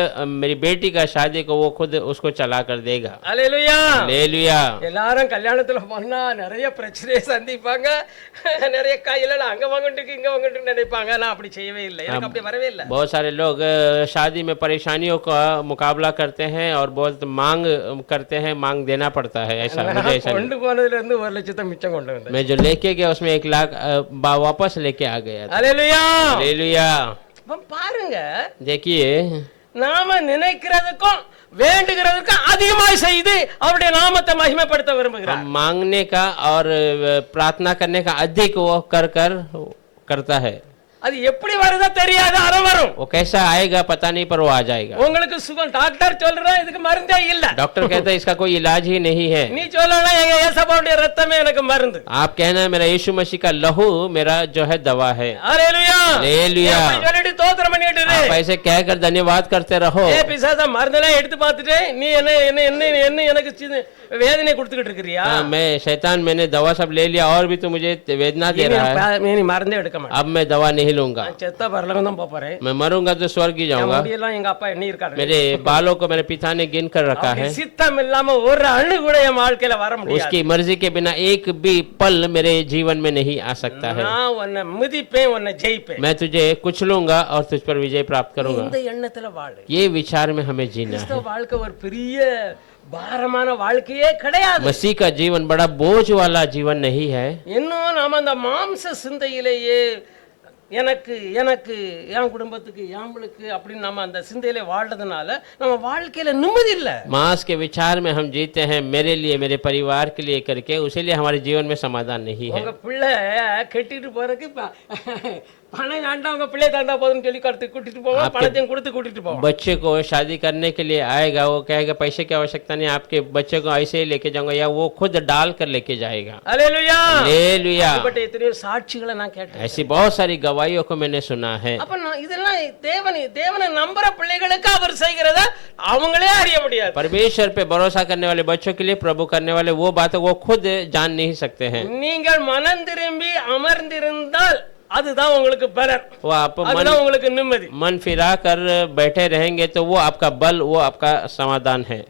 मेरी बेटी का शादी को वो खुद उसको चला कर देगा। அல்லேலூயா. हालेलुया। எல்லாரும் கல்யாணத்துல போனா நிறைய பிரச்சனையை சந்திப்பாங்க, நிறைய கையில அங்க வாங்கிட்டு இங்க வாங்கிட்டு நினைப்பாங்க. நான் அப்படி செய்யவே இல்லை, எனக்கு அப்படி வரவே இல்லை. बहुत सारे लोग शादी में परेशानियों का मुकाबला करते हैं और बहुत मांग करते हैं, मांग देना पड़ता है। ऐसा मुझे ऐसा கொண்டு போனதுல இருந்து 1 லட்சத்தை மிச்சம் கொண்டு வந்தேன். मैं जो लेके गया उसमें 1 लाख वापस लेके आ गया था। அல்லேலூயா. हालेलुया। பாருங்க, देखिए, நாம நினைக்கிறதுக்கும் வேண்டுகிறதுக்கும் அதிகமாய் செய்து அவருடைய நாமத்தை மகிமைப்படுத்த விரும்புகிறார். हम मांगने का और प्रार्थना करने का अधिक वो करता है। அது எப்படி வருதோ தெரியாது, அது வரும். वो कैसा आएगा पता नहीं, पर वो आ जाएगा। உங்களுக்கு சுகம், டாக்டர் சொல்றா இதுக்கு மருந்தே இல்ல, डॉक्टर कहता है इसका कोई इलाज ही नहीं है। நீ சொல்லலாம் எங்க இயேசுவுடைய ரத்தமே எனக்கு மருந்து. आप कहना मेरा यीशु मसीह का लहू मेरा जो है दवा है। அல்லேலூயா. हालेलुया। அப்படி சொல்லிட்டு ஸ்தோத்திரம் பண்ணிட்டு இரு. आप ऐसे कहकर धन्यवाद करते रहो। ஏ பிசாசா, மருந்தெல்லாம் எடுத்து பார்த்துட்டு நீ என்ன என்ன என்ன என்ன எனக்கு வேதனை கொடுத்துக்கிட்டு இருக்கிறியா? मैं शैतान, मैंने दवा सब ले लिया और भी तो मुझे वेदना दे रहा है। நீ மருந்தே எடுக்க மாட்டேன். अब मैं दवा नहीं लूंगा, செத்த பரலோகம் தான் போறேன். मैं मरूंगा तो स्वर्ग ही जाऊंगा। முடியெல்லாம் எங்க அப்பா எண்ணி இருக்காரு. मेरे बालों को मेरे पिता ने गिन कर रखा है। சித்தம் இல்லாம ஒரு அணு கூட என் வாழ்க்கையில வர முடியாது. उसकी मर्जी के बिना एक भी पल मेरे जीवन में नहीं आ सकता है। நான் உன்னை மிதிப்பேன், உன்னை ஜெயிப்பேன். मैं तुझे कुचलूंगा और तुझ पर विजय प्राप्त करूंगा। இந்த எண்ணத்துல வாழு. ये विचार में हमें जीना है। கிறிஸ்தவ வாழ்க்கை ஒரு பெரிய பாரமான வாழ்க்கையே கிடையாது. मसीह का जीवन बड़ा बोझ वाला जीवन नहीं है। இன்னும் நாம அந்த மாம்ச சிந்தையிலேயே எனக்கு எனக்கு என் குடும்பத்துக்கு எங்களுக்கு அப்படின்னு நம்ம அந்த சிந்தையிலே வாழ்றதுனால நம்ம வாழ்க்கையில நிம்மதி இல்ல. मांस के विचार में हम जीते हैं, मेरे लिए मेरे परिवार के लिए करके, उसीलिए हमारे जीवन में समाधान नहीं है। உங்க பிள்ளை கெட்டிட்டு போறதுக்கு பணம் வேண்டாம், உங்க பிள்ளை தந்தா போதும்னு சொல்லி கூட்டிட்டு போவோம், பணத்தையும் கொடுத்து கூட்டிட்டு போவோம். बच्चे को शादी करने के लिए आएगा, वो कहेगा पैसे की आवश्यकता नहीं, आपके बच्चे को ऐसे ही लेके जाऊंगा, या वो खुद डाल कर लेके जाएगा। அல்லேலூயா. हालेलुया। இப்படி எத்தனையோ சாட்சிகளை நான் கேட்டேன். ऐसी बहुत सारी गवाहियों को मैंने सुना है। அப்ப இதெல்லாம் தேவனை நம்புற பிள்ளைகளுக்கு அவர் செய்கிறத அவங்களே அறிய முடியாது. परमेश्वर पे भरोसा करने वाले बच्चों के लिए, प्रभु करने वाले वो बातें वो खुद जान नहीं सकते हैं। நீங்கள் மனம் திரும்பி அமர்ந்திருந்தால் அதுதான் உங்களுக்கு பலன், वो आप அதுதான் உங்களுக்கு நிம்மதி. मन फिरा कर बैठे रहेंगे तो वो आपका बल, वो आपका समाधान है।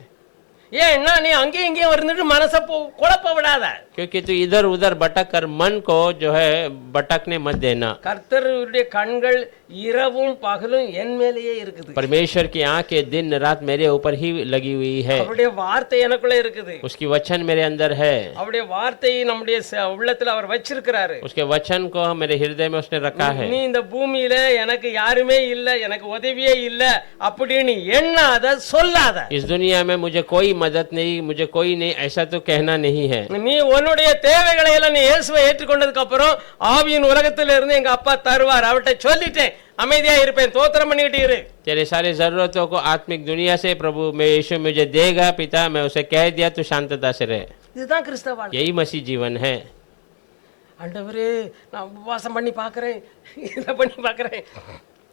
ஏன்னா நீ அங்கேயும் இங்கேயும் வந்துட்டு மனசை குழப்ப விடாத. क्योंकि तू इधर उधर भटक कर मन को जो है भटकने मत देना। கர்த்தருடைய கண்கள் இரவும் பகலும் என் மேலேயே இருக்குது. परमेश्वर की आंखें दिन रात मेरे ऊपर ही लगी हुई है। அவருடைய வார்த்தை எனக்குள்ள இருக்குது. उसकी वचन मेरे अंदर है। அவருடைய வார்த்தையை நம்முடைய உள்ளத்துல அவர் வச்சிருக்கிறாரு. उसके वचन को मेरे हृदय में उसने रखा है। நீ இந்த பூமியில எனக்கு யாருமே இல்ல, எனக்கு உதவியே இல்ல அப்படின்னு எண்ணாத சொல்லாத. इस दुनिया में मुझे कोई मदद नहीं, मुझे कोई नहीं, ऐसा तो कहना नहीं है। நீ உன்னுடைய தேவைகளை எல்லாம் நீ இயேசுவை ஏற்றுக்கொண்டதுக்கு அப்புறம் ஆவியின் உலகத்துல இருந்து எங்க அப்பா தருவார், அவர்கிட்ட சொல்லிட்டேன், அமைதியா இருப்பேன், தோத்திரம் பண்ணிட்டு இரு. तेरे सारे जरूरतों को आत्मिक दुनिया से प्रभु में यीशु मुझे देगा पिता, मैं उसे कह दिया तू शांतता से रहे। இதுதான் கிறிஸ்தவ வாழ்க்கை. यही मसीह जीवन है। ஆண்டவரே நான் உபவாசம் பண்ணி பார்க்கறேன், இதை பண்ணி பார்க்கறேன்,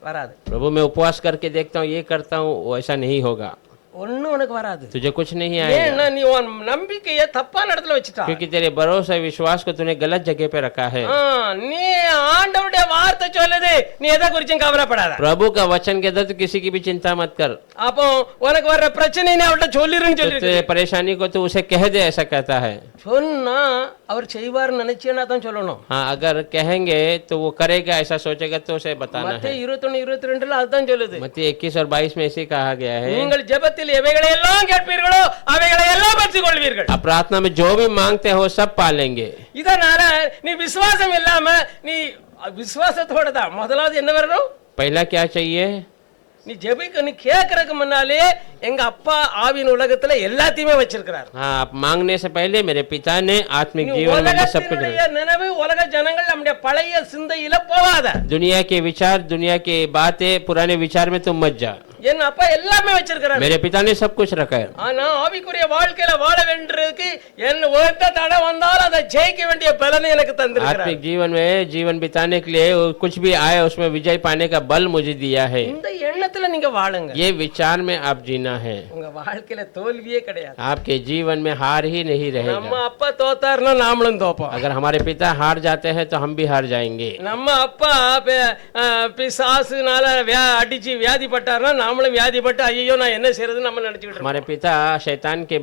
வராது. प्रभु मैं उपवास करके देखता हूँ, ये करता हूँ, ऐसा नहीं होगा। ஒன்னும் உனக்கு வராது. तुझे कुछ नहीं आएगा ஏன்னா நீ உன் நம்பிக்கையை தப்பான இடத்துல வச்சிட்ட. क्योंकि तेरे भरोसा विश्वास को तूने गलत जगह पे रखा है। நீ ஆண்டவருடைய வார்த்தை சொல்லுது, நீ எதை குறிச்சும் கவலைப்படாத. प्रभु का वचन के तो किसी की भी चिंता मत कर। அப்போ உனக்கு வர்ற பிரச்சனை நீ அவர்கிட்ட சொல்லிருன்னு சொல்லி तेरे परेशानी को तू उसे कह दे, ऐसा कहता है। சொன்னா அவர் செய்வார்னு நினைச்சேன்னா தான் சொல்லணும். हाँ, अगर कहेंगे तो वो करेगा, ऐसा सोचेगा तो उसे बताना है। மத்தேயு 21:22 அதுதான் சொல்லுது. मत्ती 21 और 22 में ऐसे कहा गया है, நீங்கள் ஜெபத்தில் எவைகளை எல்லாம் கேட்பீர்களோ அவைகளை எல்லாம் பெற்றுக்கொள்வீர்கள். आप प्रार्थना में जो भी मांगते हो सब पालेंगे। இதனால நீ விசுவாசம் இல்லாம நீ விசுவாசத்தோட தான் முதலாவது என்ன வரணும்? पहला क्या चाहिए? நீ ஜெபிக்க நீ கேட்கறதுக்கு முன்னாலே எங்க அப்பா ஆவியின் உலகத்துல எல்லாத்தையுமே வச்சிருக்கிறார். हाँ, आप मांगने से पहले मेरे पिता ने आत्मिक जीवन में सब कुछ रखा। நினைவு உலக ஜனங்கள் நம்முடைய பழைய சிந்தையில போகாத. दुनिया के विचार, दुनिया की बातें, पुराने विचार में तुम मत जा। என் அப்பா எல்லாமே வச்சிருக்கிறார். मेरे पिता ने सब कुछ रखा है। ஆனா ஆவிக்குரிய வாழ்க்கையில வாழ வேண்டியதுக்கு என்ன ஒருத்த தடை வந்தாலும் அதை ஜெயிக்க வேண்டிய பலனை எனக்கு தந்திருக்கிறார். आत्मिक जीवन में जीवन बिताने के लिए कुछ भी आए उसमें विजय पाने का बल मुझे दिया है। இந்த எண்ணத்துல நீங்க வாழுங்க. ये विचार में आप जीना है। உங்க வாழ்க்கையில தோல்வியே கிடையாது. आपके जीवन में हार ही नहीं நம்ம रहेगा। அப்பா தோத்தாருன்னா நாமளும் தோப்போம். अगर हमारे पिता हार जाते हैं तो हम भी हार जाएंगे। நம்ம அப்பா பிசாசுனால அடிச்சு வியாதிப்பட்டாருன்னா நாமளும் வியாதிப்பட்டு ஐயோ நான் என்ன செய்யறதுன்னு நம்ம நினைச்சுக்கிட்டு हमारे पिता शैतान के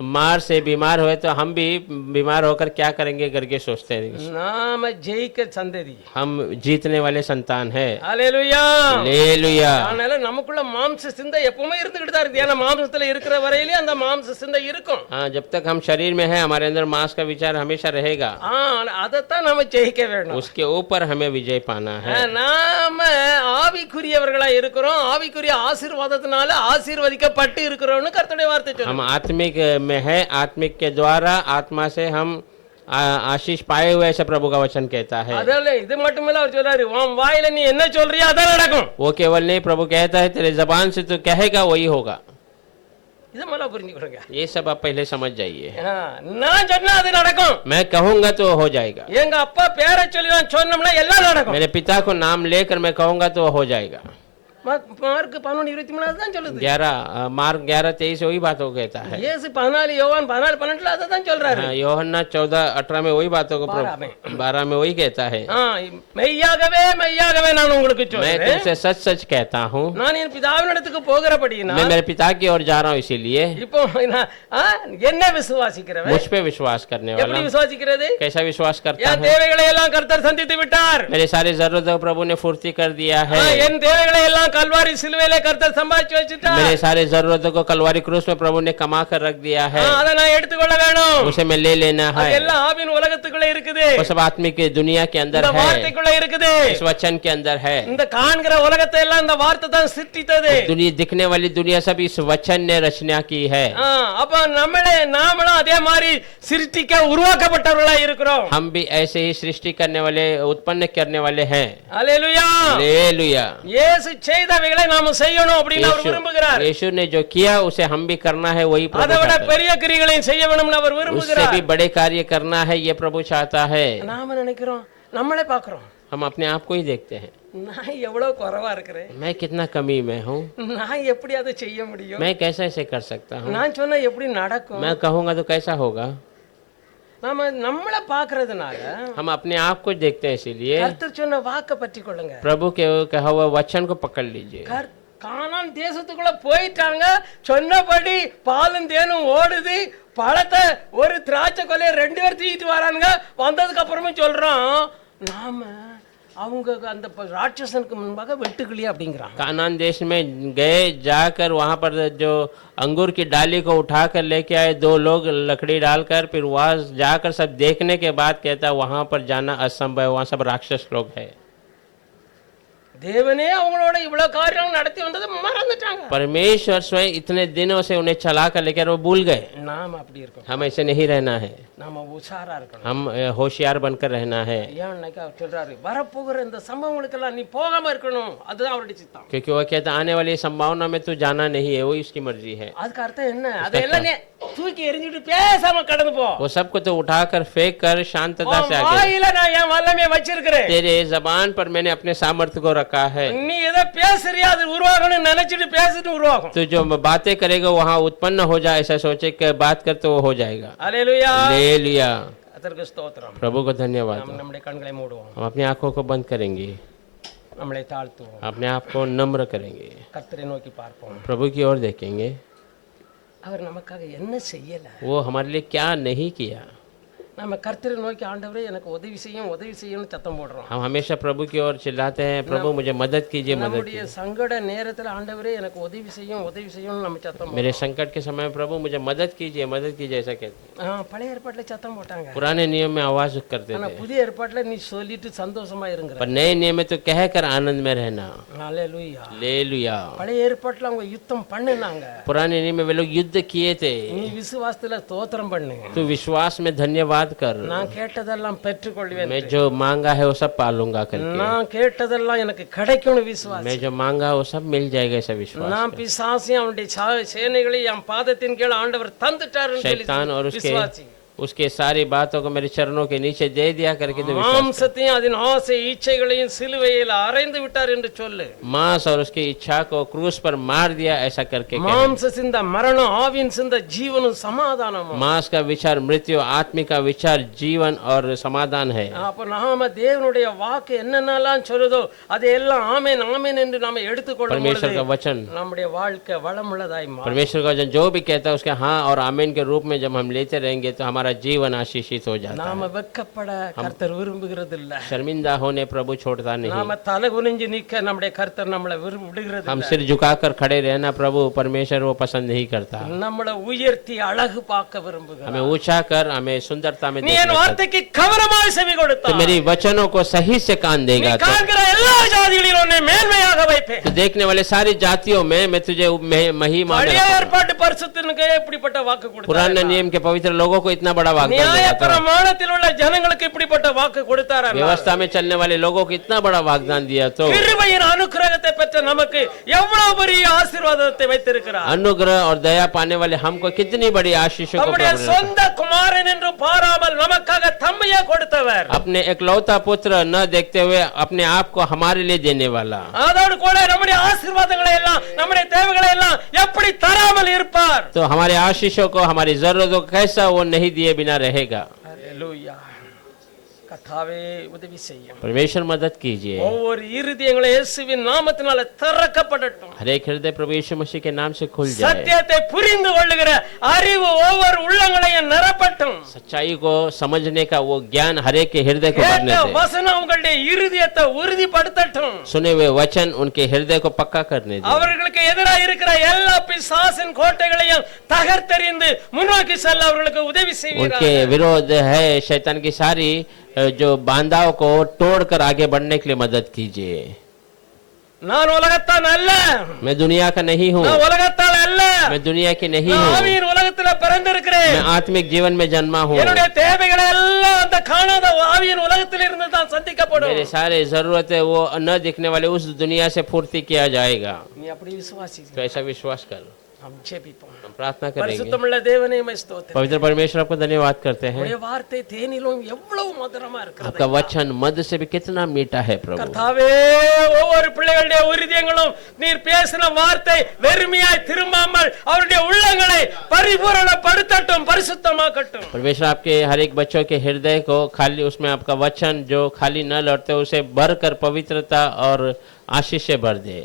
मार से बीमार हुए तो हम भी बीमार होकर क्या करेंगे करके सोचते हैं। நாம ஜெயிக்க சந்ததி, हम जीतने वाले संतान है। ஹல்லேலூயா. हालेलुया। அதனால நமக்குள்ள மாம்ச சிந்தை எப்பவுமே இருந்துகிட்டு தான் இருக்கு. ஏன்னா மாம்சத்துல இருக்கிற வரையிலே அந்த மாம்ச சிந்தை இருக்கும். हाँ, जब तक हम शरीर में है हमारे अंदर मांस का विचार हमेशा रहेगा। அதைத்தான் நாம ஜெயிக்க வேணும். उसके ऊपर हमें विजय पाना है। நாம ஆவிக்குரியவர்களா இருக்கிறோம், ஆவிக்குரிய ஆசீர்வாதத்தினால ஆசீர்வதிக்கப்பட்டு இருக்கிறோம்னு கர்த்தருடைய வார்த்தை சொல்லுது. हम आत्मिक में है, आत्मिक के द्वारा आत्मा से हम आशीष पाए हुए ऐसा प्रभु का वचन कहता है। அதனால இது மட்டுமில்ல அவர் சொல்றாரு, உன் வாயில நீ என்ன சொல்றியோ அதான் நடக்கும். वो केवल नहीं, प्रभु कहता है तेरे जबान से तू कहेगा वही होगा। இதை முதல்ல புரிஞ்சுக்கோங்க. ये सब आप पहले समझ जाइए। நான் சொன்னா அது நடக்கும். मैं कहूंगा तो हो जाएगा। எங்க அப்பா பேரை சொல்லி நான் சொன்னோம்னா எல்லாம் நடக்கும். मेरे पिता को नाम लेकर मैं कहूंगा तो हो जाएगा। மார்க் 11:23 தான் சொல்லுது. 11 मार्क 11:23 वही बातों को कहता है। இயேசு 14 யோவான் 14:12 அதை தான் சொல்றாரு. யோहन्ना 14:18 में वही बातों को 12 में वही कहता है। மெய்யாகவே மெய்யாகவே நான் உங்களுக்கு मैं சொல்றேன், तुमसे सच सच कहता हूँ, நான் என் பிதாவினிடத்துக்கு போகிறபடினா मैं मेरे पिता की ओर जा रहा हूँ, इसीलिए இப்போ என்ன விசுவாசிக்கிறவன் मुझ पे विश्वास करने எப்படி वाला விசுவாசிக்கிறது? कैसा विश्वास करता என் है? தேவைகளை எல்லாம் கர்த்தர் சந்தித்து விட்டார். मेरे सारे जरूरतों को प्रभु ने पूर्ति कर दिया है। என் தேவைகளை எல்லாம் கல்வாரி சிலுவையிலே கர்த்தர் சம்பாதிச்சு வச்சிட்டார். मेरे सारे जरूरतों को कलवारी क्रूस में प्रभु ने कमा कर रख दिया है। அதை நான் எடுத்துக்கொள்ள வேணும். उसे मैं ले लेना है। எல்லாம் ஆவியின் உலகத்துக்குள்ள இருக்குது. वो सब आत्मिक दुनिया के अंदर இந்த है, வார்த்தைக்குள்ள இருக்குது. इस वचन के अंदर है। இந்த காண்கிற உலகத்தை எல்லாம் இந்த வார்த்தை தான் சிருஷ்டித்தது. दुनिया दिखने वाली दुनिया सब इस वचन ने रचना की है। அப்ப நாமளும் அதே மாதிரி சிருஷ்டிக்க உருவாக்கப்பட்டவர்களா இருக்கிறோம். हम भी ऐसे ही सृष्टि करने वाले, उत्पन्न करने वाले हैं। ஹல்லேலூயா. हालेलुया। இயேசு செய்தவைகளை நாம செய்யணும் அப்படின்னு அவர் விரும்புகிறார். यीशु ने जो किया उसे हम भी करना है, वही प्रभु அதை விட चाहता है। பெரிய கிரியைகளையும் செய்ய வேணும்னு அவர் उससे விரும்புகிறார். भी बड़े कार्य करना है, ये प्रभु चाहता है। நாம நினைக்கிறோம், நம்மளே பாக்குறோம், हम अपने आप को ही देखते हैं, நான் எவ்வளவு குறைவா இருக்கிறேன், मैं कितना कमी में हूँ, நான் எப்படி அதை செய்ய முடியும், मैं कैसे ऐसे कर सकता हूँ, நான் சொன்னா எப்படி நடக்கும். मैं कहूँगा तो कैसा होगा। நாம நம்மள பாக்குறதுனால हम अपने आप को देखते हैं, इसीलिए கர்த்தர் சொன்ன வாக்க பற்றி கொள்ளுங்க. प्रभु के कहा हुआ वचन को पकड़ लीजिए। கானான் தேசத்துக்குள்ள போயிட்டாங்க, சொன்னபடி பாலும் தேனும் ஓடுது. பழத்தை ஒரு திராட்சை கொலையை 2 பேர் தூக்கிட்டு வரானுங்க. வந்ததுக்கு அப்புறமே சொல்றோம், நாம அவங்க அந்த ராட்சசனுக்கு முன்பாக வெட்டுக்கிளியா அப்படிங்கிறாங்க. कानान देश में गए, जाकर वहां पर जो अंगूर की डाली को उठाकर लेके आए 2 लोग लकड़ी डालकर, फिर वहां जाकर सब देखने के बाद कहता वहां पर जाना असंभव है, वहां सब राक्षस लोग हैं। தேவனே அவங்களோட இவ்வளவு காரியம் நடத்தி வந்ததை மறந்துட்டாங்க. परमेश्वर स्वयं इतने दिनों से उन्हें चला कर लेकर वो भूल गए। நாம அப்படி இருக்கோம், हम ऐसे नहीं रहना है, நாம உஷாரா இருக்கணும். हम होशियार बनकर रहना है, ஏன்னாக்கா அவர் சொல்றாரு, வரப்போகிற இந்த சம்பவங்களுக்கெல்லாம் நீ போகாம இருக்கணும், அதுதான் அவருடைய சித்தம். क्योंकि वो कहता आने वाली संभावना में तू जाना नहीं है, वो इसकी मर्जी है। அதுக்கு அர்த்தம் என்ன? அதெல்லாம் நீ தூக்கி எறிஞ்சிட்டு பேசாம கடந்து போ. वो सबको तो उठाकर फेंक कर शांतता से आगे। வாயில நான் என் வல்லமையை வச்சிருக்கிறேன், तेरे जबान पर मैंने अपने सामर्थ्य को रखा है। நீ எதை பேசுறியா அது உருவாகணும்னு நினைச்சிட்டு பேசிட்டு உருவாகும். तो जो बातें करेगा वहाँ उत्पन्न हो जाए, ऐसा सोचे कि बात कर तो वो हो जाएगा। அல்லேலூயா, ले लिया। அதற்கு ஸ்தோத்திரம். प्रभु को धन्यवाद। நாம் நம்முடைய கண்களை மூடுவோம், हम अपनी आंखों को बंद करेंगे, நம்மளை தாழ்த்துவோம், अपने आप को नम्र करेंगे, கர்த்தரை நோக்கி பார்ப்போம். प्रभु की ओर देखेंगे। அவர் நமக்காக என்ன செய்யல? वो हमारे लिए क्या नहीं किया। நம்ம கர்த்தரை நோக்கி ஆண்டவரே எனக்கு உதவி செய்யும் சத்தம் போடுறோம். हम हमेशा प्रभु की ओर चिल्लाते हैं, प्रभु मुझे मदद कीजिए, मदद நம்முடைய சங்கட நேரத்துல ஆண்டவரே எனக்கு உதவி செய்யும் நம்ம சத்தம் मेरे संकट के समय में प्रभु मुझे मदद कीजिए, ऐसा कहते हैं। பழைய ஏற்பாட்டுல சத்தம் போட்டாங்க, पुराने नियम में आवाज करते ஆனா थे, புதிய ஏற்பாட்டுல நீ சொல்லிட்டு சந்தோஷமா இருங்கற. पर नए नियम में तो कहकर आनंद में रहना। ஹalleluya, लेलुया। பழைய ஏற்பாட்டுல அவங்க யுத்தம் பண்ணுனாங்க, पुराने नियम में वे लोग युद्ध किए थे। நீ விசுவாசத்துல ஸ்தோத்திரம் பண்ணு. तू विश्वास में धन्यवाद कर। நான் கேட்டதெல்லாம் பெற்றுக்கொள்வேன், मैं जो मांगा है वो सब पालूंगा करके। நான் கேட்டதெல்லாம் எனக்கு கிடைக்கும்னு விசுவாசி. मैं जो मांगा वो सब मिल जाएगा, ऐसा विश्वास। நான் பிசாசையும் அவனுடைய சேனைகளை என் பாதத்தின் கீழ் ஆண்டவர் தந்துட்டாருன்னு சொல்லி शैतान और விசுவாசி. उसके सारी बातों को मेरे चरणों के नीचे दे दिया करके तो विश्वास। மாம்சத்தையும் அதன் ஆசை இச்சைகளையும் சிலுவையில் அறைந்து விட்டார் என்று சொல்லு. मांस और उसकी इच्छा को क्रूस पर मार दिया, ऐसा करके कहे। மாம்ச சிந்த மரணம், ஆவியின் சிந்த ஜீவனும் சமாதானமும். मांस का विचार मृत्यु, आत्मिक का विचार जीवन और समाधान है। அப்ப நாம தேவனுடைய வாக்கு என்னென்னலாம் சொல்லுதோ அதையெல்லாம் ஆமென் ஆமென் என்று நாம எடுத்துக்கொள்ளும் परमेश्वर का பொழுது वचन, நம்முடைய வாழ்க்கை வளமுள்ளதாய் மாறும். परमेश्वर का वचन जो भी कहता है उसके हाँ और आमीन के रूप में जब हम लेते रहेंगे तो हमारा जीवन आशीषित हो जाता நாம है। வெட்கப்பட கர்த்தர் விரும்புகிறது இல்ல. शर्मिंदा होने प्रभु छोड़ता नहीं। நாம தலை குனிஞ்சு நிக்க நம்முடைய கர்த்தர் நம்மளை விடுகிறது हम இல்ல. सिर झुकाकर खड़े रहना प्रभु परमेश्वर वो पसंद नहीं करता। நம்மளை உயர்த்தி அழகு பார்க்க விரும்புகிறார். हमें ऊंचा कर, हमें सुंदरता में நீ देखना என் चाहता है। வார்த்தைக்கு கவனமாய் செவி तो கொடுத்தாய். मेरी वचनों को सही से कान நீ देगा तो காண்கிற எல்லா ஜாதிகளிலும் உன்னை மேன்மையாக வைப்பேன். तो देखने वाले सारी जातियों में मैं तुझे महिमा में பழைய रखूंगा। ஏற்பாட்டு பரிசுத்தனுக்கு இப்படிப்பட்ட வாக்கு पुराने கொடுத்தார். नियम के पवित्र लोगों को इतना बड़ा वाग्दान दिया था। நியாயப்பிரமாணத்தில் உள்ள ஜனங்களுக்கு இப்படிப்பட்ட வாக்கு கொடுத்தார். व्यवस्था में चलने वाले लोगों को इतना बड़ा वाग्दान दिया तो கிருபையின் அனுக்கிரகத்தை பெற்ற நமக்கு எவ்வளவு பெரிய ஆசீர்வாதத்தை வைத்திருக்கிறார். अनुग्रह और दया पाने वाले हमको कितनी बड़ी आशीषों को நம்முடைய प्रभु ने சொந்த குமாரன் என்று பாராமல் நமக்காக தம்மையே கொடுத்தவர். अपने एकलौता पुत्र न देखते हुए अपने आप को हमारे लिए देने वाला। அதோடு கூட நம்முடைய ஆசீர்வாதங்களை எல்லாம் நம்முடைய தேவைகளை எல்லாம் எப்படி தராமல் இருப்பார்? तो हमारे आशीषों को, हमारी जरूरतों को कैसा वो नहीं दिए बिना रहेगा। ஹalleluya. கர்த்தாவே உதவி செய்யும். परमेश्वर मदद कीजिए। ஒவ்வொரு இருதயங்களும் இயேசுவின் நாமத்தினால திறக்கப்படட்டும். हर एक हृदय प्रभु यीशु मसीह के नाम से खुल जाए। சத்தியத்தை புரிந்து கொள்ளுகிற அறிவு ஒவ்வொரு உள்ளங்களையும் நிரப்பட்டும். सच्चाई को समझने का वो ज्ञान हर एक के हृदय को भरने கேட்ட दे। வசனம் உங்களுடைய இருதயத்தை உறுதிப்படுத்தட்டும். सुने हुए वचन उनके हृदय को पक्का करने दे। அவர்களுக்கு எதிராக இருக்கிற எல்லா பிசாசின் கோட்டைகளையும் தகர்த்தெறிந்து முன்னோக்கி செல்ல அவர்களுக்கு உதவி செய்வீராக. उनके विरोध है शैतान की सारी जो बांधाओं को तोड़कर आगे बढ़ने के लिए मदद कीजिए। நான் உலகத்தான் அல்ல, मैं दुनिया का नहीं हूँ, நான் உலகத்தால் அல்ல, मैं दुनिया की नहीं நான் हूँ, ஆவியின் உலகத்துல பிறந்திருக்கிறேன். मैं आत्मिक जीवन में जन्मा हूँ। என்னுடைய தேவைகளை எல்லாம் அந்த காணாத ஆவியின் உலகத்தில் இருந்து தான் சந்திக்கப்படும். मेरे सारे जरूरत है वो न दिखने वाले उस दुनिया से पूर्ति किया जाएगा। நீ அப்படி விசுவாசி. तो ऐसा विश्वास कर, நாம் ஜெபிப்போம். हम प्रार्थना करेंगे। பரிசுத்தமுள்ள தேவனே உம்மை ஸ்தோத்திரம். पवित्र परमेश्वर आपको धन्यवाद करते हैं। உம்முடைய வார்த்தை தேனிலும் எவ்வளவு மதுரமா இருக்கிறது. आपका वचन मध से भी कितना मीठा है प्रभु। கர்த்தாவே ஒவ்வொரு பிள்ளைகளுடைய இருதயங்களும் நீர் பேசின வார்த்தை வெறுமையாய் திரும்பாமல் அவருடைய உள்ளங்களை பரிபூரணப்படுத்தட்டும், பரிசுத்தமாக்கட்டும். परमेश्वर आपके हर एक बच्चों के हृदय को खाली, उसमें आपका वचन जो खाली न लौटते उसे भर कर पवित्रता और आशीष से भर दे।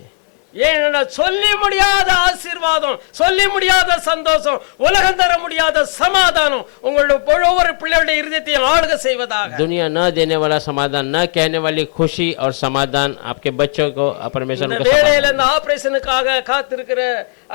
ஏன்னா சொல்லி முடியாத ஆசீர்வாதம், சொல்லி முடியாத சந்தோஷம், உலகம் தர முடியாத சமாதானம் உங்களுடைய ஒவ்வொரு பிள்ளைகளுடைய இருதயத்தையும் ஆளுகை செய்வதாக. दुनिया न देने वाला समाधान, न कहने वाली खुशी और समाधान आपके बच्चों को परमेश्वर இந்த को வேளையில இந்த ஆபரேஷனுக்காக காத்திருக்கிற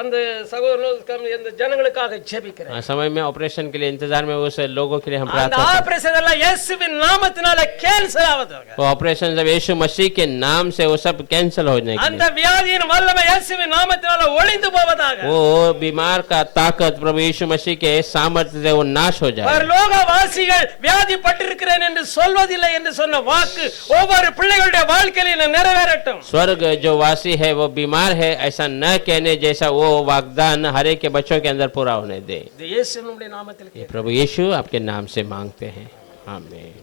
அந்த சகோதரர்களுக்கு இந்த ஜனங்களுக்காக ஜெபிக்கிறேன். समय में ऑपरेशन के लिए इंतजार में उस लोगों के लिए हम அந்த प्रार्थना करते ஆபரேஷன் எல்லாம் இயேசுவின் நாமத்தினால கேன்சல் ஆவதாக. हैं। वो ऑपरेशन जब यीशु मसीह के नाम से वो सब कैंसिल होने के அந்த लिए, வியாதியின் வல்லமை இயேசுவின் நாமத்தினால ஒளிந்து போவதாக. वो बीमार का ताकत प्रभु यीशु मसीह के सामर्थ्य से वो नाश हो जाए। பரலோகவாசிகள் வியாதிப்பட்டிருக்கிறேன் என்று சொல்வதில்லை என்று சொன்ன வாக்கு ஒவ்வொரு பிள்ளைகளுடைய வாழ்க்கையில நிறைவேறட்டும். स्वर्ग जो वासी है वो बीमार है ऐसा न कहने जैसा वो वाग्दान हर एक के बच्चों के अंदर पूरा होने दे। இது இயேசுவினுடைய நாமத்தில் ये प्रभु यीशु आपके नाम से मांगते हैं, आमीन।